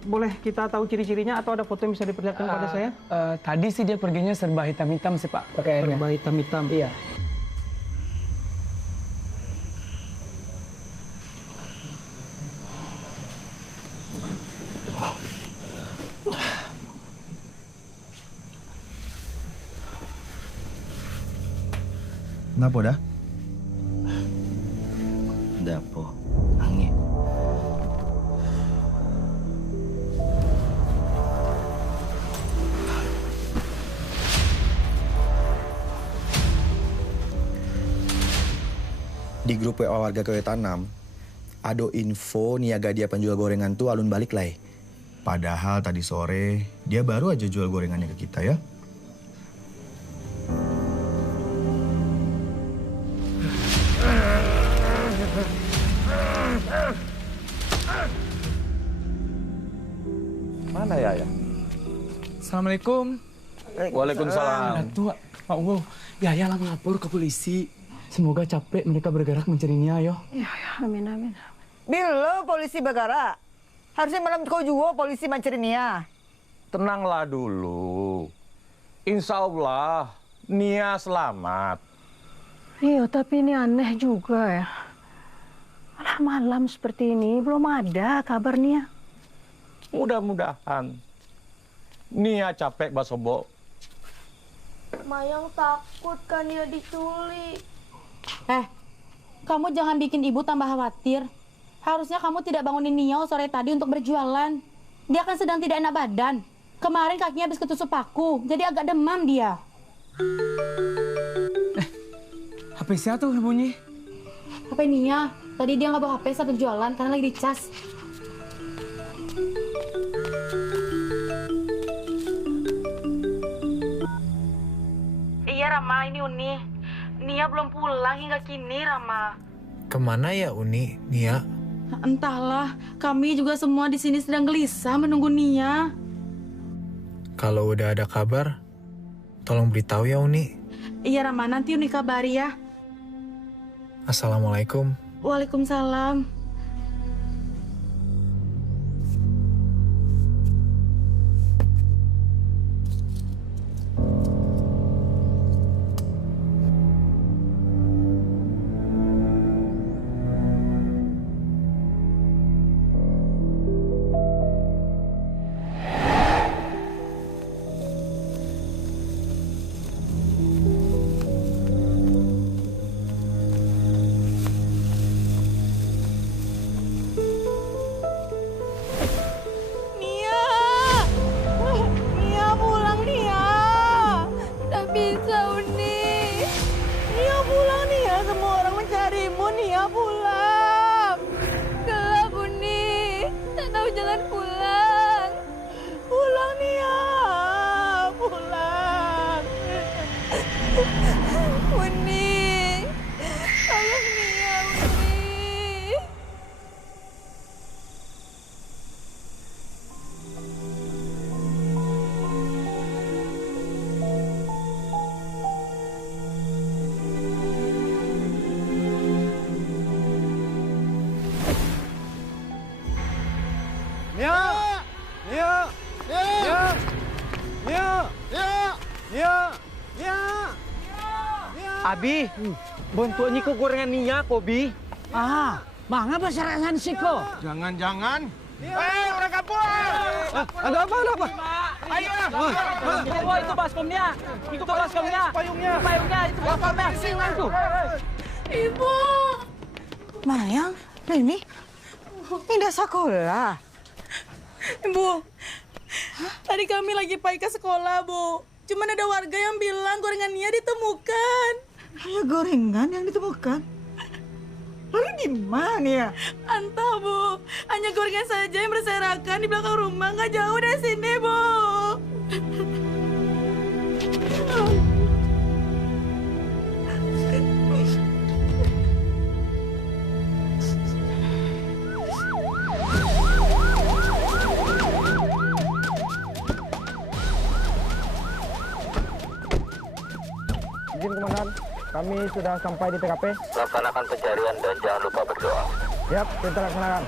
Boleh kita tahu ciri-cirinya atau ada foto yang bisa diperlihatkan pada saya? Tadi sih dia perginya serba hitam-hitam sih, Pak, pakaiannya. Serba hitam-hitam? Iya. Kenapa dah? Dapo, angin. Di grup WA warga Kewe Tanam, ada info niaga dia penjual gorengan tuh alun balik lah. Padahal tadi sore dia baru aja jual gorengannya ke kita ya. Mana ya? Assalamualaikum. Waalaikumsalam. Tua, Pak Uwo, Yaya lah melapor ke polisi. Semoga capek mereka bergerak mencari Nia, yo. Ya, amin, amin. Bila polisi bergerak, harusnya malam kau juga polisi mencari Nia. Tenanglah dulu. Insya Allah, Nia selamat. Iya, tapi ini aneh juga ya. Malam seperti ini belum ada kabar Nia. Mudah-mudahan. Nia capek, Basobo. Mayang takut kan Nia diculik. Kamu jangan bikin ibu tambah khawatir. Harusnya kamu tidak bangunin Nia sore tadi untuk berjualan. Dia kan sedang tidak enak badan. Kemarin kakinya habis ketusuk paku, jadi agak demam dia. HP siapa tuh bunyi? HP Nia. Tadi dia nggak bawa HP saat berjualan karena lagi dicas. Iya Rama, ini Uni. Nia belum pulang hingga kini Rama. Kemana ya Uni, Nia? Entahlah, kami juga semua di sini sedang gelisah menunggu Nia. Kalau udah ada kabar, tolong beritahu ya Uni. Iya Rama, nanti Uni kabari ya. Assalamualaikum. Waalaikumsalam. Abi, bantu ni ko gorengan Nia ko, Bi. Bangga berserasan sih kok. Jangan-jangan. Orang kampung! Ada apa? Ayo! Itu baskomnya. Itu baskomnya. Payungnya, itu baskomnya. Itu. Ibu. Mayang, Rini, pindah sekolah. Bu, tadi kami lagi pergi ke sekolah, Bu. Cuman ada warga yang bilang gorengan Nia ditemukan. Hanya gorengan yang ditemukan? Lalu di mana ya? Entah, Bu. Hanya gorengan saja yang berserakan di belakang rumah, nggak jauh dari sini, Bu. Izin Komandan, kami sudah sampai di TKP. Laksanakan pencarian dan jangan lupa berdoa. Siap, perintah laksanakan.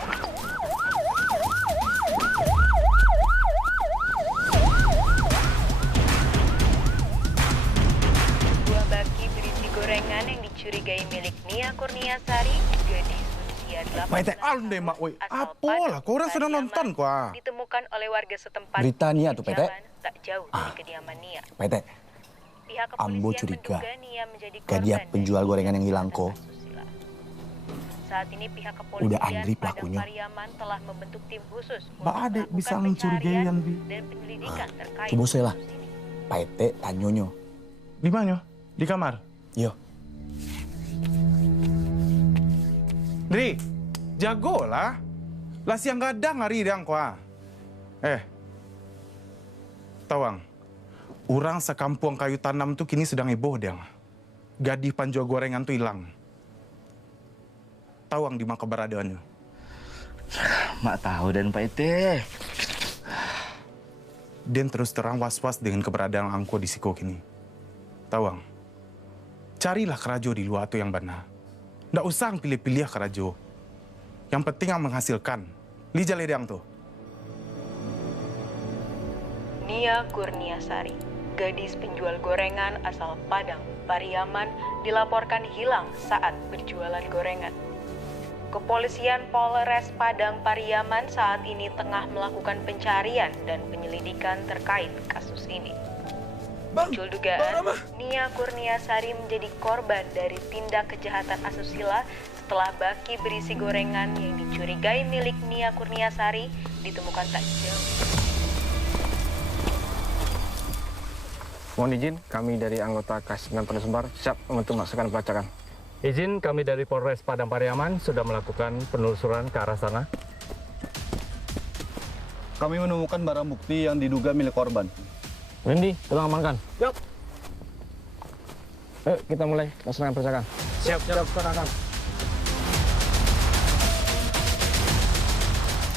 Dua baki berisi gorengan yang dicurigai milik Nia Kurniasari, gadis usia 18 tahun, mak, woi. Apalah, kau orang sudah nonton kuah. ditemukan oleh warga setempat Berita Nia tuh, Pete. tak jauh dari kediaman Nia. Pete, Pihak Ambo kepolisian curiga menduga Nia menjadi dia korban penjual gorengan yang hilang kok. Saat ini pihak kepolisian Udah Andri Padang pelakunya. Pariaman telah membentuk tim khusus Mbak Ade bisa mencurigai yang di... dan penyelidikan terkait Coba saya lah. Pete tanyonyo. Di mana? Di kamar? Yo. Dri, jagolah. Lah siang gadang hari dang kuah. Tawang. Orang sekampung kayu tanam tuh kini sedang heboh dang. Gadis penjual gorengan tuh hilang. Tawang di mana keberadaannya? Mak tahu dan Pak Ete. Dan terus terang was-was dengan keberadaan angko di Siko kini. Tawang, carilah kerajo di luar tuh yang benar. Nggak usah pilih-pilih kerajo. Yang penting yang menghasilkan. Lija ledang tuh. Nia Kurniasari, gadis penjual gorengan asal Padang Pariaman, dilaporkan hilang saat berjualan gorengan. Kepolisian Polres Padang Pariaman saat ini tengah melakukan pencarian dan penyelidikan terkait kasus ini. Muncul dugaan Nia Kurniasari menjadi korban dari tindak kejahatan asusila setelah baki berisi gorengan yang dicurigai milik Nia Kurniasari ditemukan tak jauh. Mohon izin, kami dari anggota K9 Penesebar siap untuk melaksanakan pelacakan. Izin kami dari Polres Padang Pariaman sudah melakukan penelusuran ke arah sana. Kami menemukan barang bukti yang diduga milik korban. Wendy, tolong amankan. Siap. Ayo kita mulai laksanakan pelacakan. Siap, laksanakan.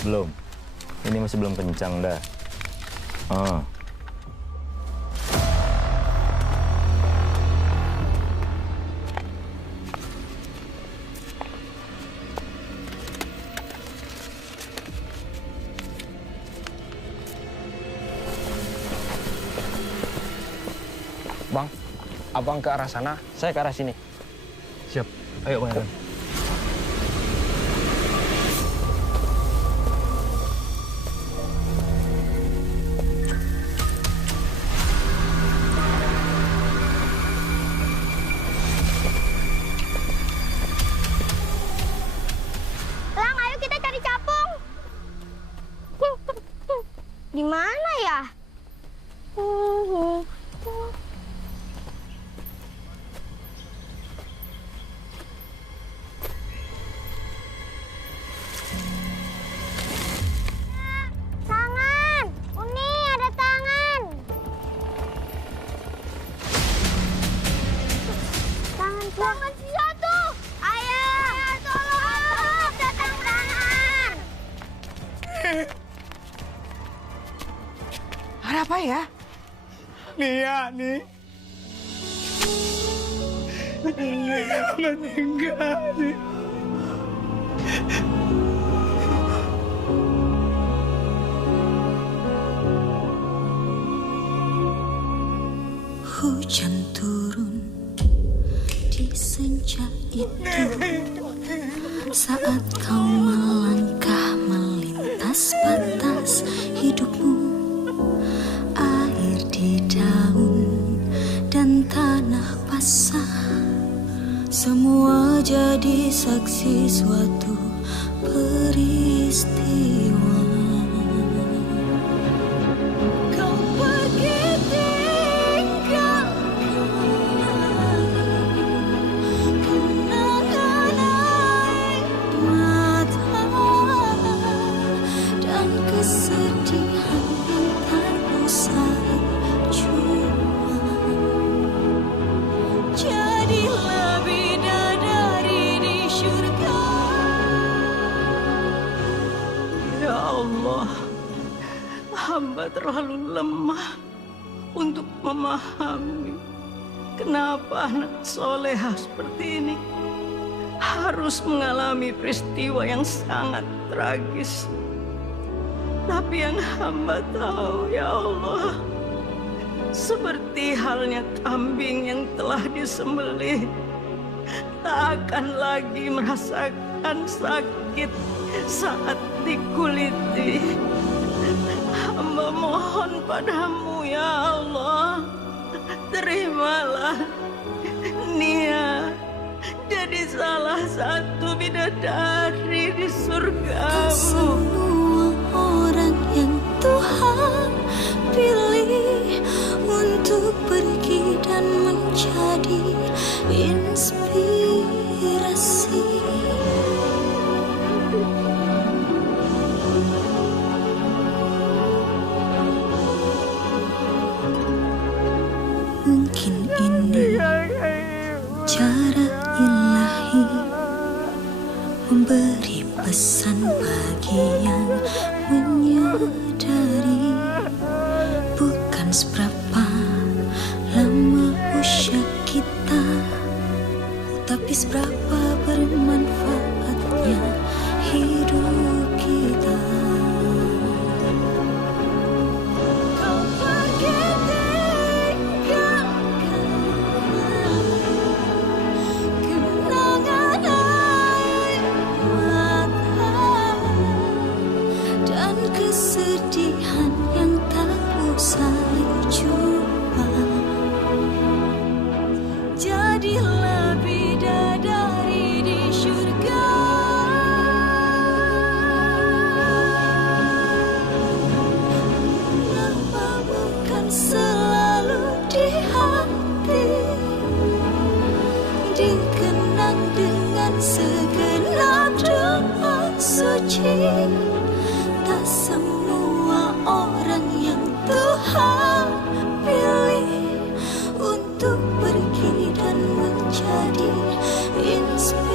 Belum. Ini masih belum kencang dah. Bang, abang ke arah sana, saya ke arah sini. Siap. Ayo, Bang. Lang, ayo kita cari capung. Di mana ya? Tangan, Uni ada tangan. Tangan siapa tuh? Ayah, tolong, datang tangan. Ada apa ya? Nia, nih. Meninggal, nih. Hujan turun di senja itu saat kau melangkah melintas batas hidupmu. Air di daun dan tanah basah, semua jadi saksi suatu peristiwa. Kau pergi kesedihan yang tak usah cuma jadilah bidadari di syurga. Ya Allah, hamba terlalu lemah untuk memahami kenapa anak soleha seperti ini harus mengalami peristiwa yang sangat tragis. Tapi yang hamba tahu, ya Allah, seperti halnya kambing yang telah disembelih, tak akan lagi merasakan sakit saat dikuliti. Hamba mohon padamu, ya Allah, terimalah Nia jadi salah satu bidadari di surgamu. Semua orang yang Tuhan pilih untuk pergi dan menjadi inspirasi. Mungkin ini cara ilahi memberi pesan bagi yang menyadari bukan seberapa lama usia kita, tapi seberapa bermanfaatnya hidup kita. Kau pergi tinggalkan kenangan air mata dan kesedihan yang tak usah jumpa. Jadilah bidadari di syurga. Nama bukan selalu di hati, dikenang dengan segenap doa suci. Tak semua orang yang Tuhan pilih untuk pergi dan menjadi inspirasi.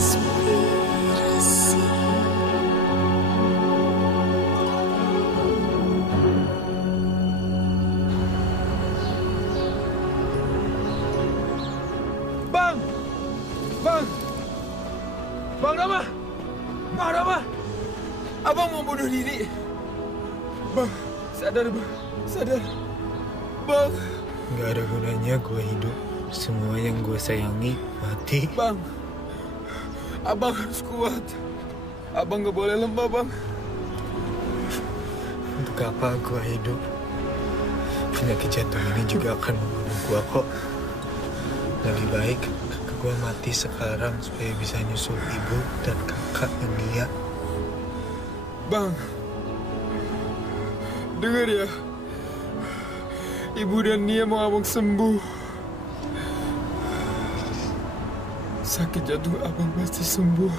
Inspirasi. Bang! Bang! Bang Rama! Bang Rama! Abang mau bunuh diri. Bang, sadar bang. Sadar. Bang. Gak ada gunanya gue hidup. Semua yang gue sayangi mati. Bang. Abang harus kuat. Abang gak boleh lemah, Bang. Untuk apa gue hidup? Penyakit jantung ini juga akan membunuh gue kok. Lebih baik gue mati sekarang supaya bisa nyusul ibu dan kakak dan dia. Bang. Dengar ya. Ibu dan Nia mau abang sembuh. Sakit jantung abang pasti sembuh.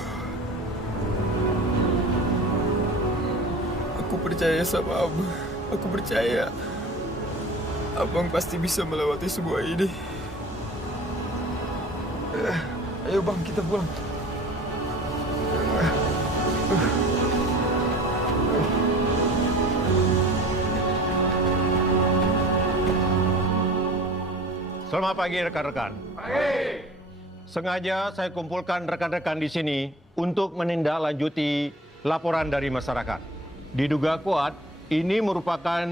Aku percaya sama abang. Aku percaya. Abang pasti bisa melewati semua ini. Ayo bang, kita pulang. Selamat pagi rekan-rekan. Pagi. Sengaja saya kumpulkan rekan-rekan di sini untuk menindaklanjuti laporan dari masyarakat. Diduga kuat, ini merupakan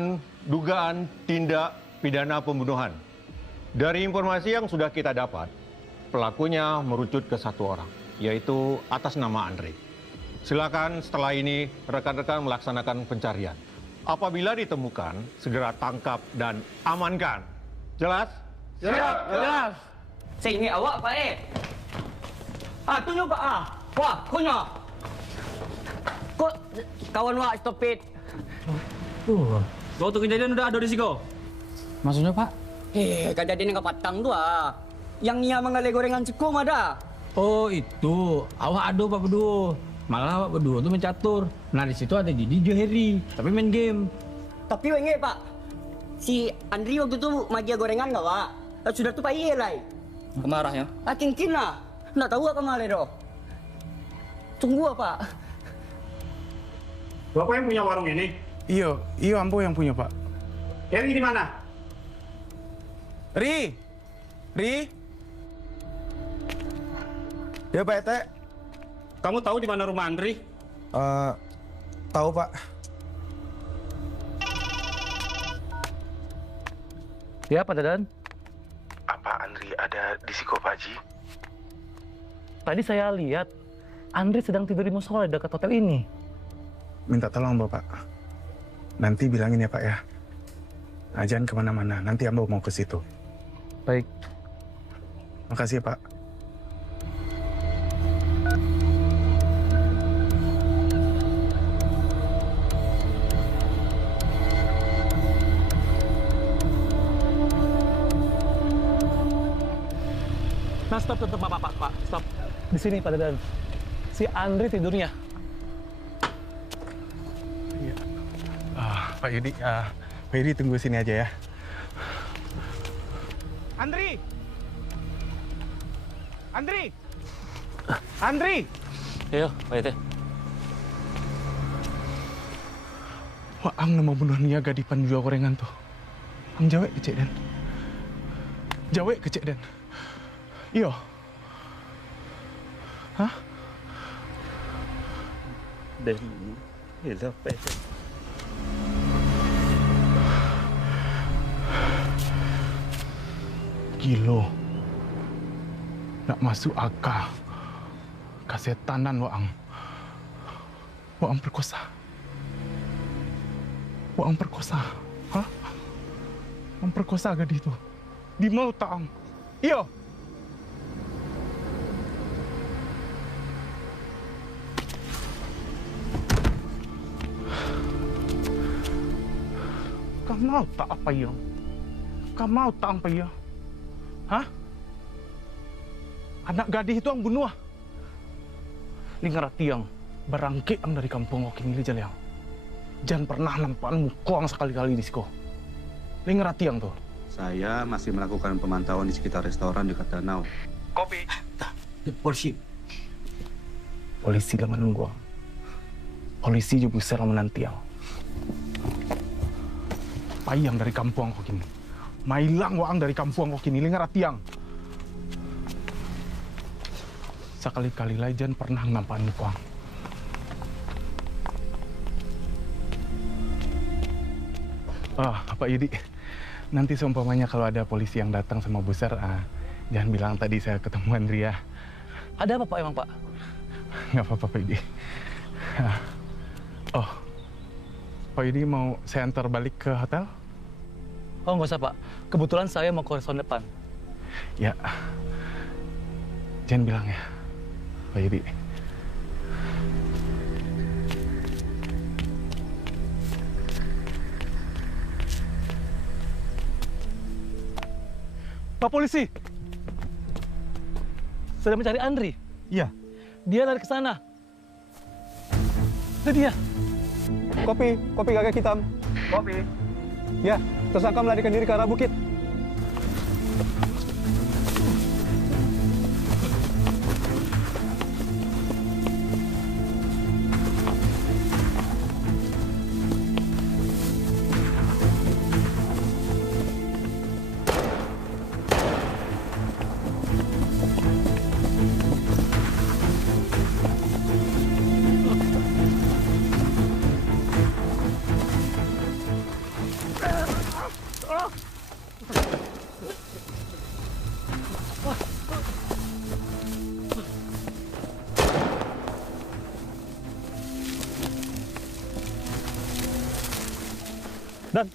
dugaan tindak pidana pembunuhan. Dari informasi yang sudah kita dapat, pelakunya merucut ke satu orang, yaitu atas nama Andre. Silakan setelah ini rekan-rekan melaksanakan pencarian. Apabila ditemukan, segera tangkap dan amankan. Jelas? Siap, jelas. Saya ini awak, Pak tunjuk, Pak. Wah, kunyah. Kok kawan wak stop it. Waktu kejadian udah ada di Siko. Maksudnya, Pak? Kejadian yang patang tu Yang Nia menggalai gorengan cekum ada. Oh, itu. Awak ado Pak berdua. Malah awak berdua tuh mencatur. Nah, di situ ada Didi Joheri, tapi main game. Tapi wenge, Pak. Si Andri waktu itu magia gorengan enggak, Pak? sudah tu payah lah. Kemarahnya? Akin kina. Nak tahu apa malah doh? Tunggu apa? Bapak yang punya warung ini? Iyo ambo yang punya, Pak. Eri di mana? Ri. Ya, Pak Ete. Kamu tahu di mana rumah Andri? Tahu, Pak. Ya, Pak Dadan. Apa Andri ada di Siko, Pak Haji? Tadi saya lihat Andri sedang tidur di musola di dekat hotel ini. Minta tolong, Bapak. Nanti bilangin ya, Pak ya. Nah, jangan kemana-mana. Nanti Ambo mau ke situ. Baik. Makasih ya, Pak. Nah, stop, Pak. Stop. Di sini, Pak Dadan. Si Andri tidurnya. Iya. Pak Yudi tunggu sini aja ya. Andri! Ayo, Pak Ete. Wah, ang nama bunuh niaga di penjual gorengan tuh. Ang jawek kecek dan. Iyo. Hah? Dan hilang Pak Ete. Gilo. Nak masuk akal. Kasetanan Waang. Waang perkosa. Hah? Memperkosa gadis itu. Di mau taang. Iyo. Kamu tak apa ya? Kamu tak apa ya? Hah? Anak gadis itu ang bunuh. Lingar tiang barangke ang dari kampung Okin ini Jaliang. Jangan pernah nampak muka ang sekali-kali di siko. Lingar tiang tuh. Saya masih melakukan pemantauan di sekitar restoran dekat danau. Kopi. Polisi lah menunggu. Polisi juga bisa menanti ang. Payang dari kampung kok kini. Mailang Waang dari kampung kok kini. Lingar tiang. Sekali-kali jangan pernah nampak muka. Pak Yudi, nanti seumpamanya kalau ada polisi yang datang sama besar, jangan bilang tadi saya ketemu Andria. Ada apa, Pak, emang, Pak? Nggak apa-apa, Pak Yudi. Pak Yudi mau saya antar balik ke hotel? Oh, nggak usah, Pak. Kebetulan saya mau ke restoran depan. Ya. Jangan bilang ya, Pak Yudi. Pak Polisi! Sedang mencari Andri? Iya. Dia lari ke sana. Itu dia. Kopi gagak hitam. Kopi. Ya, tersangka melarikan diri ke arah bukit. Dan,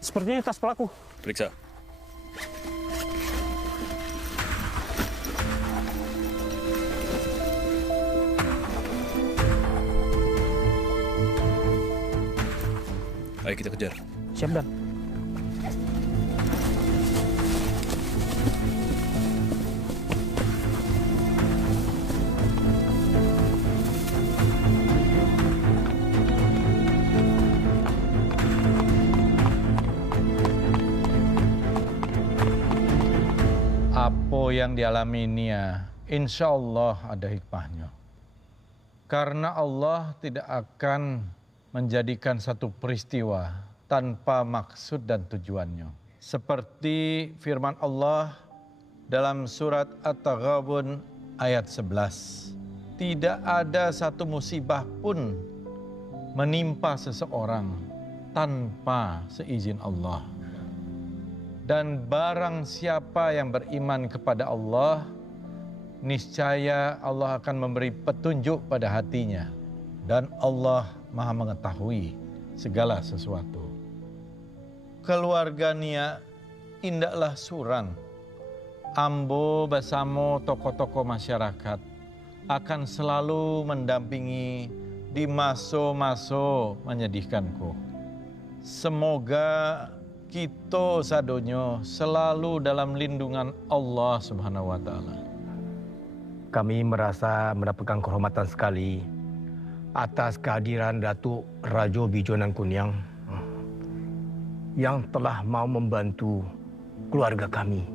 sepertinya tas pelaku. Periksa. Ayo kita kejar. Siap, Dan. Apa yang dialami Nia, insya Allah ada hikmahnya. Karena Allah tidak akan menjadikan satu peristiwa tanpa maksud dan tujuannya. Seperti firman Allah dalam surat At-Taghabun ayat 11. Tidak ada satu musibah pun menimpa seseorang tanpa seizin Allah. Dan barang siapa yang beriman kepada Allah, niscaya Allah akan memberi petunjuk pada hatinya. Dan Allah Maha mengetahui segala sesuatu. Keluarga Nia indaklah surang. Ambo bersama tokoh-tokoh masyarakat akan selalu mendampingi di masa-masa menyedihkanku. Semoga kita sadonyo selalu dalam lindungan Allah Subhanahu wa Ta'ala. Kami merasa mendapatkan kehormatan sekali atas kehadiran Datuk Rajo Bijonan Kuniang yang telah mau membantu keluarga kami.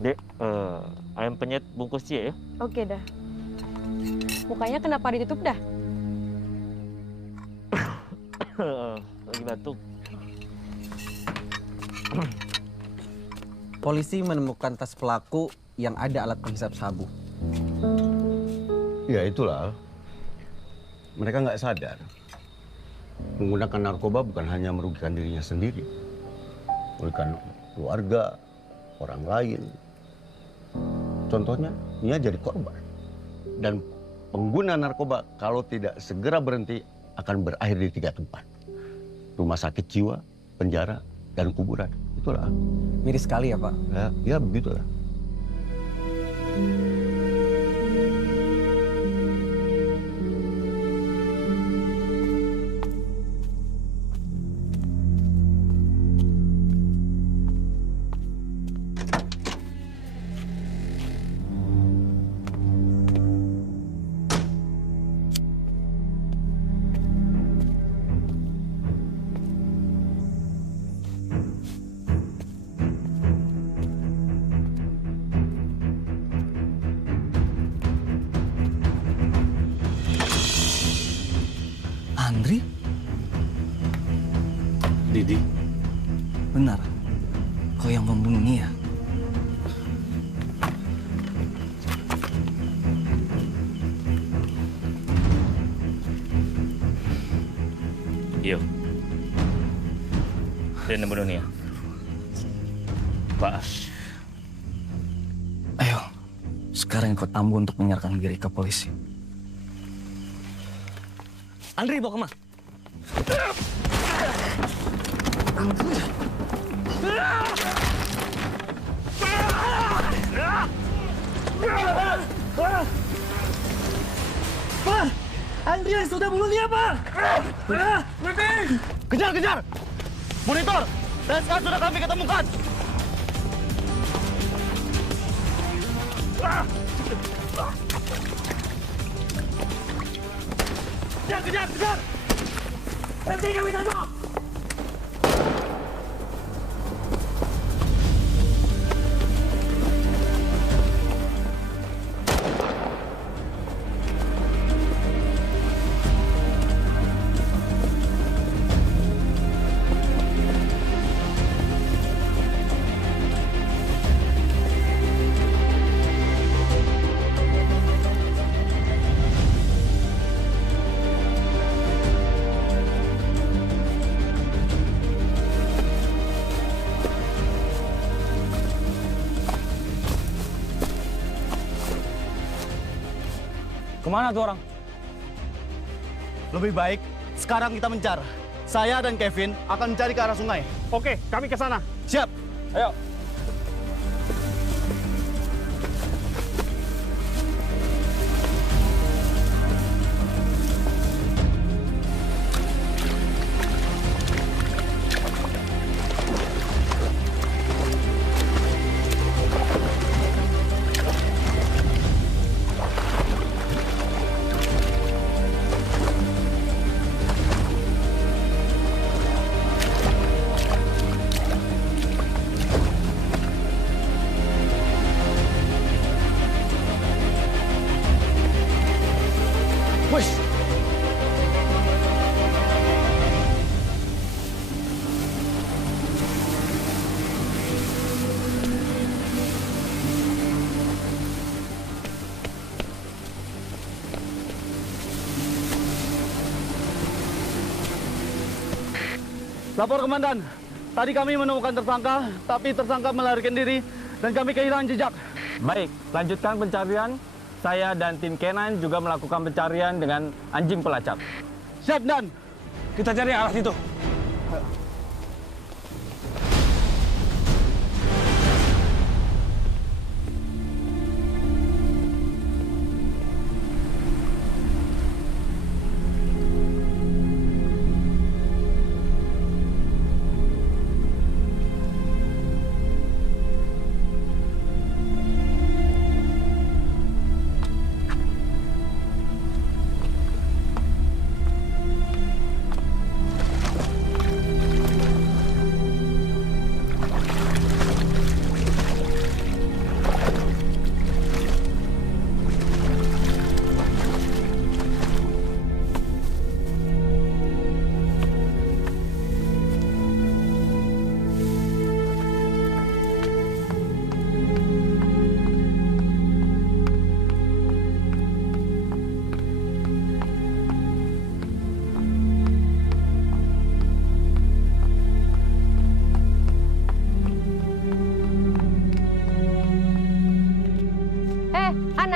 Dek, ayam penyet bungkus cie ya? Oke dah. Mukanya kenapa ditutup dah? Lagi batuk. Polisi menemukan tas pelaku yang ada alat penghisap sabu. Ya itulah. Mereka nggak sadar. Menggunakan narkoba bukan hanya merugikan dirinya sendiri. Merugikan keluarga, orang lain. Contohnya, Nia jadi korban. Dan pengguna narkoba kalau tidak segera berhenti akan berakhir di 3 tempat. Rumah sakit jiwa, penjara, dan kuburan. Itulah. Miris sekali ya, Pak? Ya begitulah. Andri? Didi? Benar, kau yang membunuh Nia. Iyo. Dia membunuh Nia. Pak. Ayo, sekarang ikut Ambo untuk menyerahkan diri ke polisi. Andri bawa kemana? Andri. Pak, Andri yang sudah bunuh dia, Pak. Kejar, kejar! Monitor, TSK sudah kami ketemukan. Kejar, kejar, kejar! Nanti kami tangkap! Kemana tuh orang? Lebih baik sekarang kita mencar. Saya dan Kevin akan mencari ke arah sungai. Oke, kami ke sana. Siap. Ayo. Lapor komandan, tadi kami menemukan tersangka, tapi tersangka melarikan diri dan kami kehilangan jejak. Baik, lanjutkan pencarian. Saya dan tim K9 juga melakukan pencarian dengan anjing pelacak. Siap, Dan. Kita cari arah situ.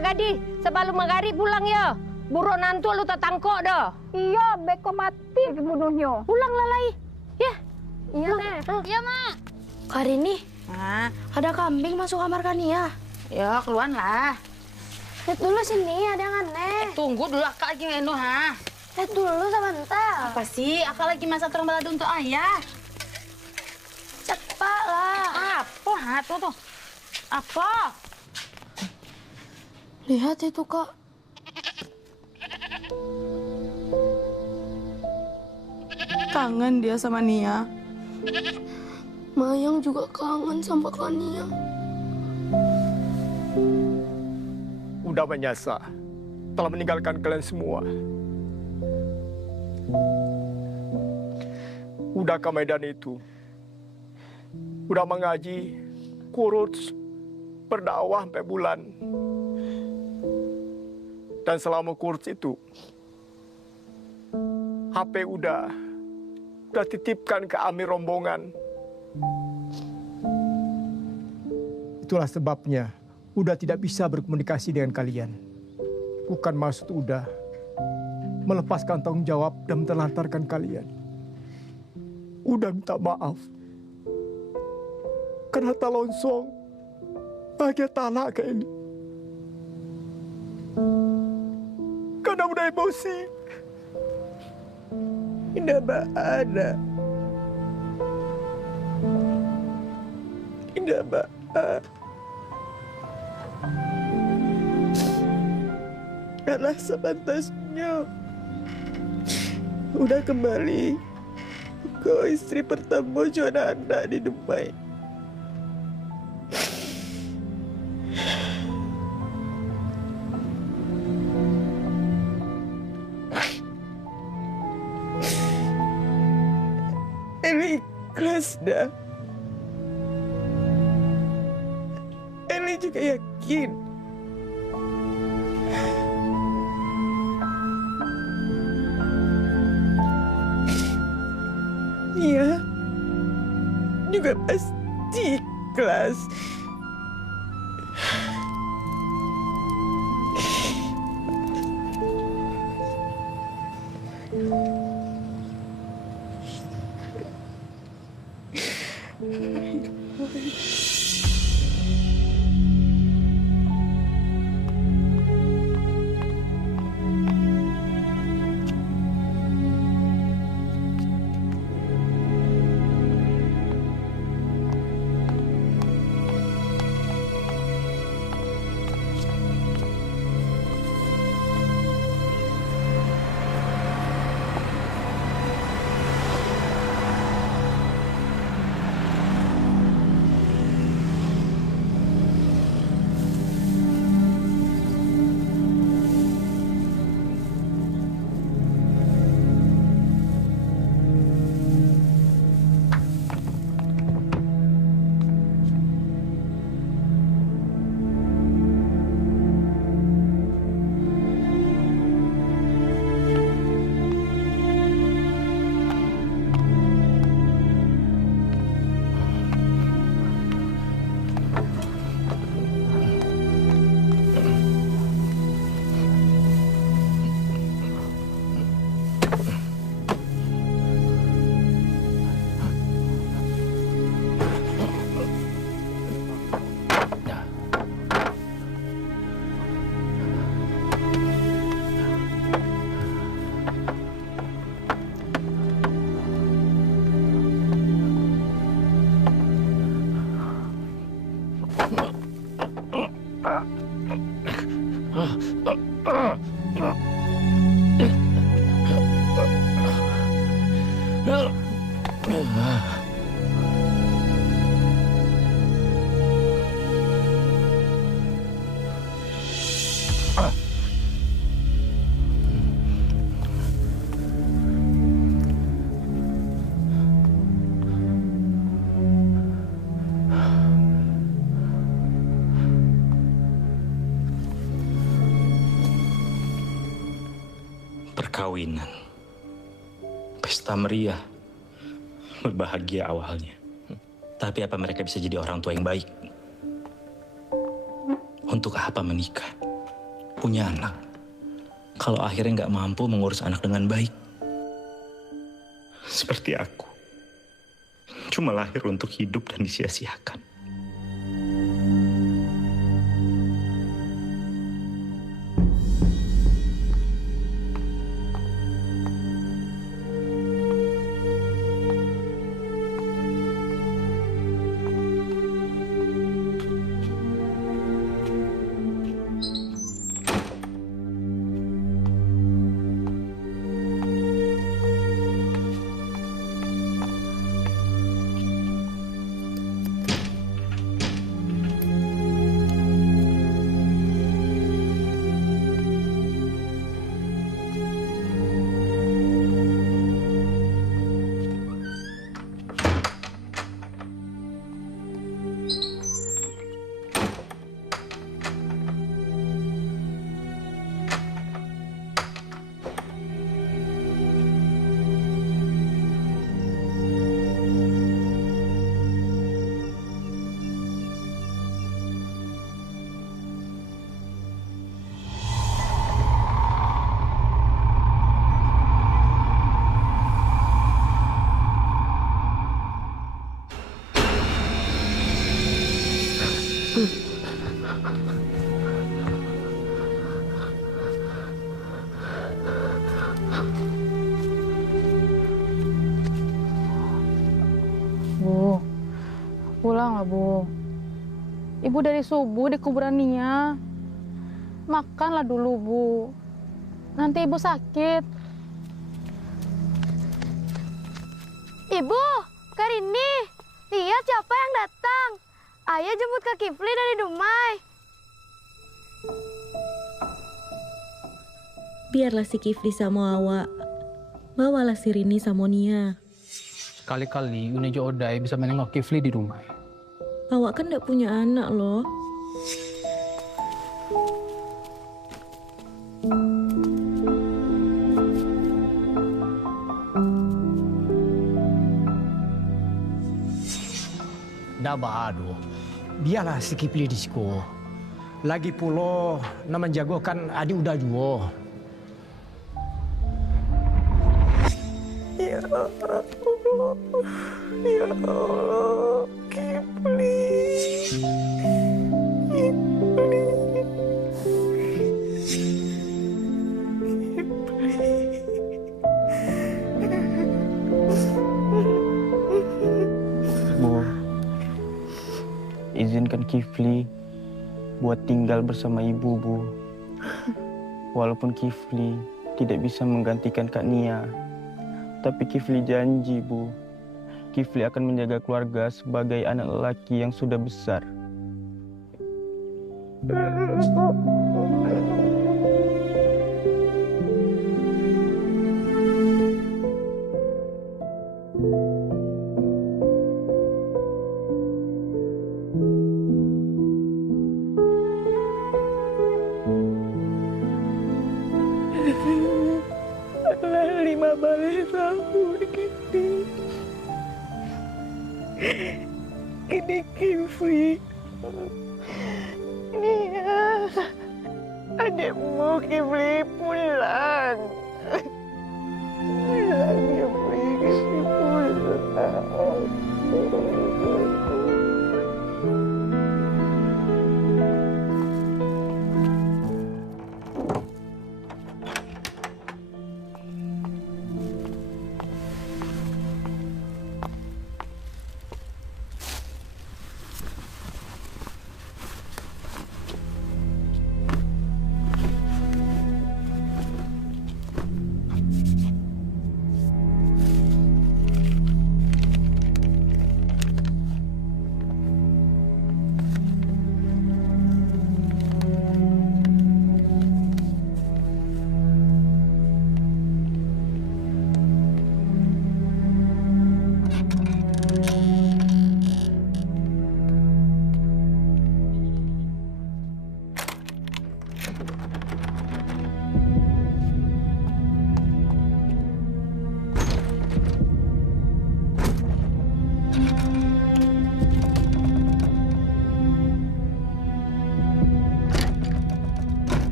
Gadi, sebelum magari pulang ya. Buro nantu lu tatangkok dah. Iya, beko mati dibunuhnya. Pulang lalai. Ya. Iya, Nek. Iya, Mak. Karini, ada kambing masuk kamar Kania. Ya, keluar lah. Lihat dulu sini, ada yang aneh. Tunggu dulu, Akak lagi ngenu, ha. Lihat dulu sebentar. Apa sih? Akak lagi masak terong balado untuk ayah. Cepat lah. Apa, ha? Tuh. Apa? Lihat itu, Kak. Kangen dia sama Nia. Mayang juga kangen sama Kania. Udah menyasa, telah meninggalkan kalian semua. Udah ke Medan itu. Udah mengaji, kurut, berdakwah sampai bulan. Dan selama kurus itu, HP udah titipkan ke Amir rombongan. Itulah sebabnya udah tidak bisa berkomunikasi dengan kalian. Bukan maksud udah melepaskan tanggung jawab dan menelantarkan kalian. Udah minta maaf. Karena tak longsong bahagia tanah kayak ini. Karena udah emosi. Tidak ada. Tidak karena sepantasnya udah kembali ke istri pertama Joan anak di Dubai. Eli ikhlas dah. Eli juga yakin. Iya, juga pasti ikhlas. Perkawinan, pesta meriah, berbahagia awalnya. Tapi apa mereka bisa jadi orang tua yang baik? Untuk apa menikah, punya anak, kalau akhirnya nggak mampu mengurus anak dengan baik? Seperti aku, cuma lahir untuk hidup dan disia-siakan. Bu, pulang lah Bu. Ibu dari subuh di kuburan Nia. Makanlah dulu Bu. Nanti ibu sakit. Ibu, Karini, lihat siapa yang datang. Ayah jemput Kak Kifli dari Dumai. Biarlah si Kifli sama awak. Bawalah si Rini sama Nia. Sekali-kali Unejo Odai bisa menengok Kifli di rumah. Awak kan tidak punya anak loh. Dah bahadur. Biarlah si Kifli di siko. Lagi pula nak menjagokan adik udah juga. Ya Allah, ya Allah, Kifli. Bu, izinkan Kifli buat tinggal bersama ibu, Bu. Walaupun Kifli tidak bisa menggantikan Kak Nia, tapi Kifli janji, Bu. Kifli akan menjaga keluarga sebagai anak lelaki yang sudah besar. Adalah 5 balik tahun Kifli. Ini Kifli. Nia, adikmu Kifli pulang. Pulang Kifli, Kifli pulang.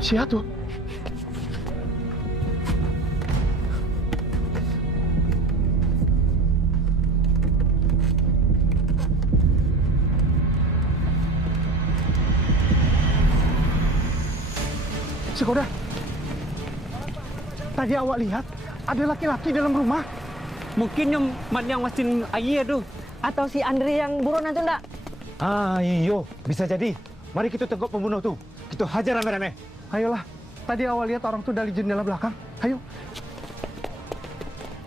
Siapa tuh? Sekoda, tadi awak lihat ada laki-laki dalam rumah. Mungkin yang masin ayah tuh. Atau si Andri yang buronan tuh enggak? Ah, iyo, bisa jadi. Mari kita tangkap pembunuh tuh. Kita hajar rame-rame. Ayolah, tadi awal lihat orang tuh dari jendela belakang. Ayo.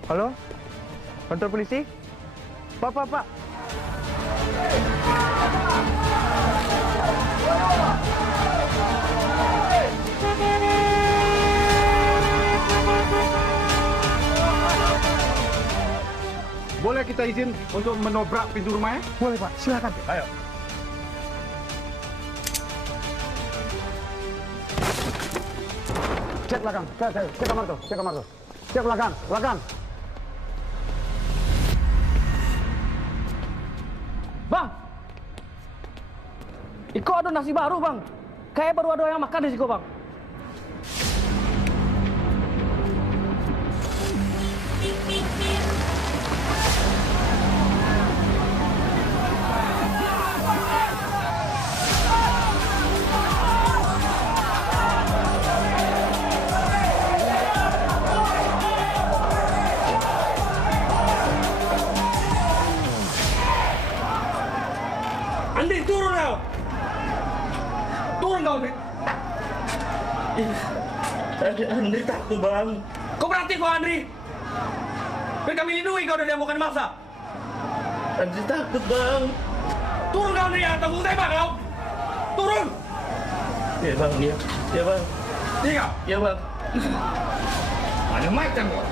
Halo? Kantor polisi? Pak. Boleh kita izin untuk menobrak pintu rumahnya? Boleh, Pak. Silakan. Ayo. Cek belakang, cek kamar tuh, cek belakang. Bang, Iko ada nasi baru, Bang. Kayak baru ada yang makan di situ, Bang. Andi, turun kau! Turun kau, Andi! Andri takut, Bang. Kau berarti kau, Andri? Biar kami lindungi kau dari yang bukan maksa. Andri takut, Bang. Turun kau, Andri, ya! Tanggung tembak kau! Turun! Ya, Bang. Ya, Bang. Iya, ya, Bang. Mana macam kau?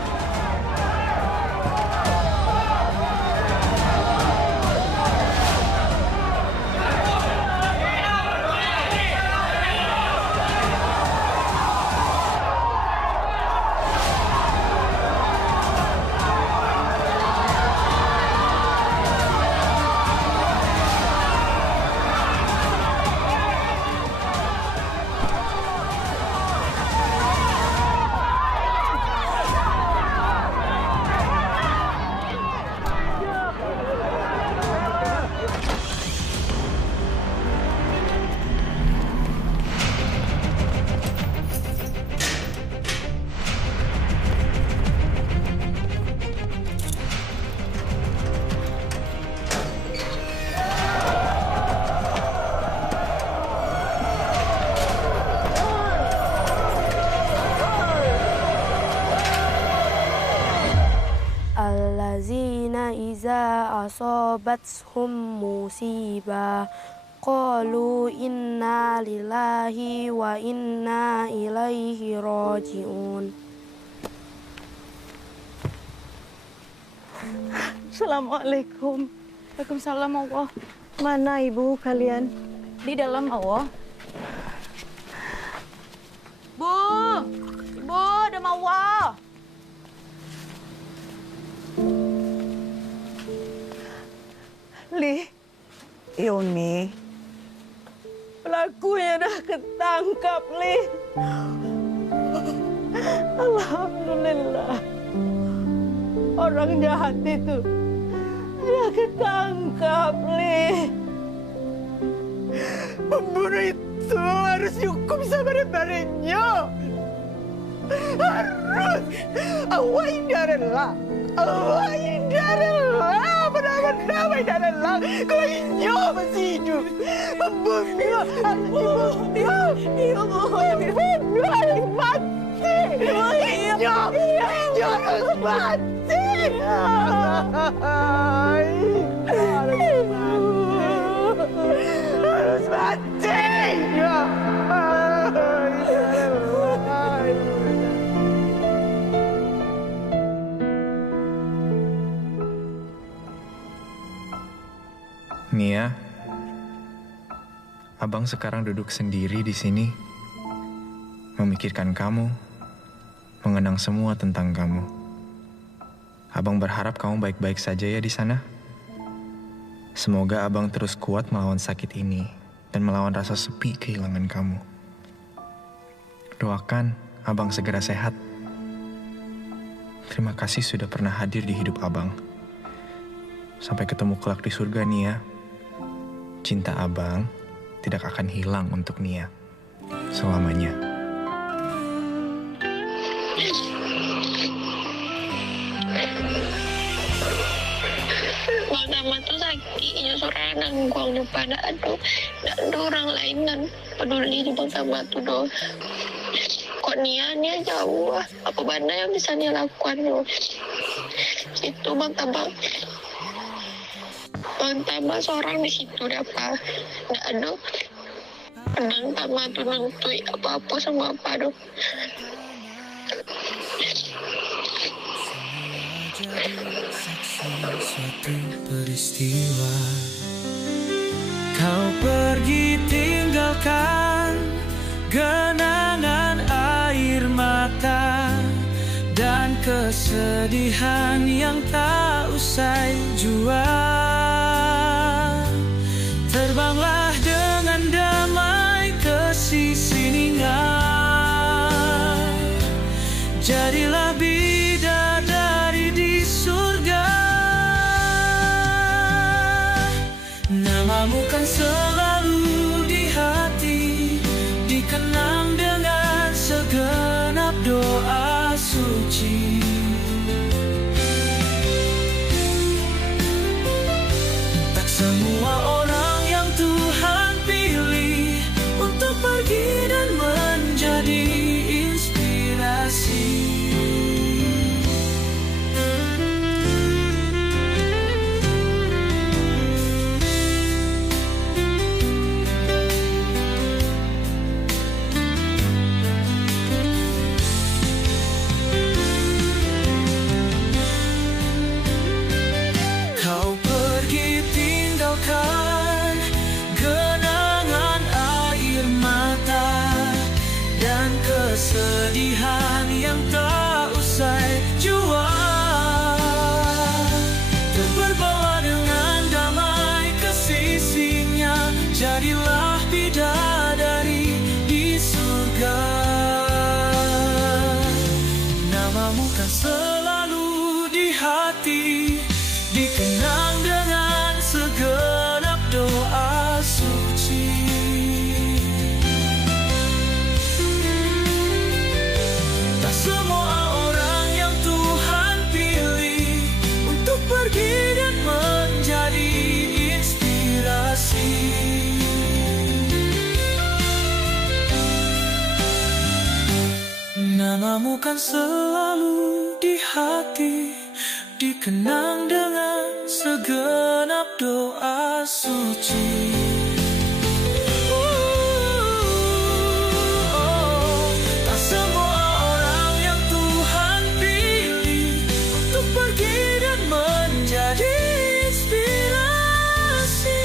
Allazina iza asobatshum musibah qalu inna lillahi wa inna ilaihi raji'un. Assalamualaikum. Waalaikumsalam Allah. Mana ibu kalian? Di dalam Allah. Bu, Ibu, ada Allah. Li, Yuni, Pelakunya dah ketangkap, Li. Alhamdulillah. Orang jahat itu dah ketangkap, Li. Pembunuh itu harus dihukum sebenar-benarnya. Harus. Allah indarallah. Allah indarallah. Benar-benar indarallah. Kalau inyo masih hidup. Pembunuh harus dihukum. Dihukum harus mati. Inyo harus mati. Harus mati. Nia, Abang sekarang duduk sendiri di sini, memikirkan kamu, mengenang semua tentang kamu. Abang berharap kamu baik-baik saja ya di sana. Semoga Abang terus kuat melawan sakit ini dan melawan rasa sepi kehilangan kamu. Doakan Abang segera sehat. Terima kasih sudah pernah hadir di hidup Abang. Sampai ketemu kelak di surga, Nia. Cinta Abang tidak akan hilang untuk Nia selamanya. Pertama tuh sakitnya suara nangguang depan ada orang lain kan peduli di Bang Tama tuh doh. Kok Nia jauh apa benda yang bisa Nia lakukan doh. Itu Bang Tama seorang di situ apa nggak ada pedang Tama tuh nentui apa-apa sama apa doh. Suatu peristiwa kau pergi tinggalkan genangan air mata dan kesedihan yang tak usai jua. Terbanglah dengan damai ke sisi Nia. Jadilah bidadari di surga. Namamu kan selalu di hati, dikenang dengan segenap doa suci. Tak semua orang yang Tuhan pilih untuk pergi dan menjadi inspirasi. Namamu kan selalu di hati, dikenang dengan segenap doa suci. Tak semua orang yang Tuhan pilih untuk pergi dan menjadi inspirasi. Namamu kan selalu di hati, dikenang dengan segenap doa suci. Tak semua orang yang Tuhan pilih untuk pergi dan menjadi inspirasi.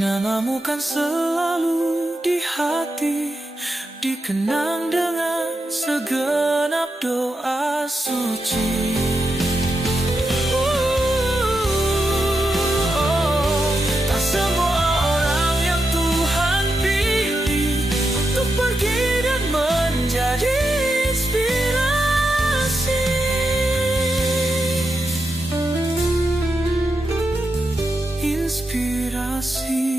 Namamu kan selalu di hati, dikenang dengan segenap doa suci. Tak semua orang yang Tuhan pilih untuk pergi dan menjadi inspirasi. Inspirasi.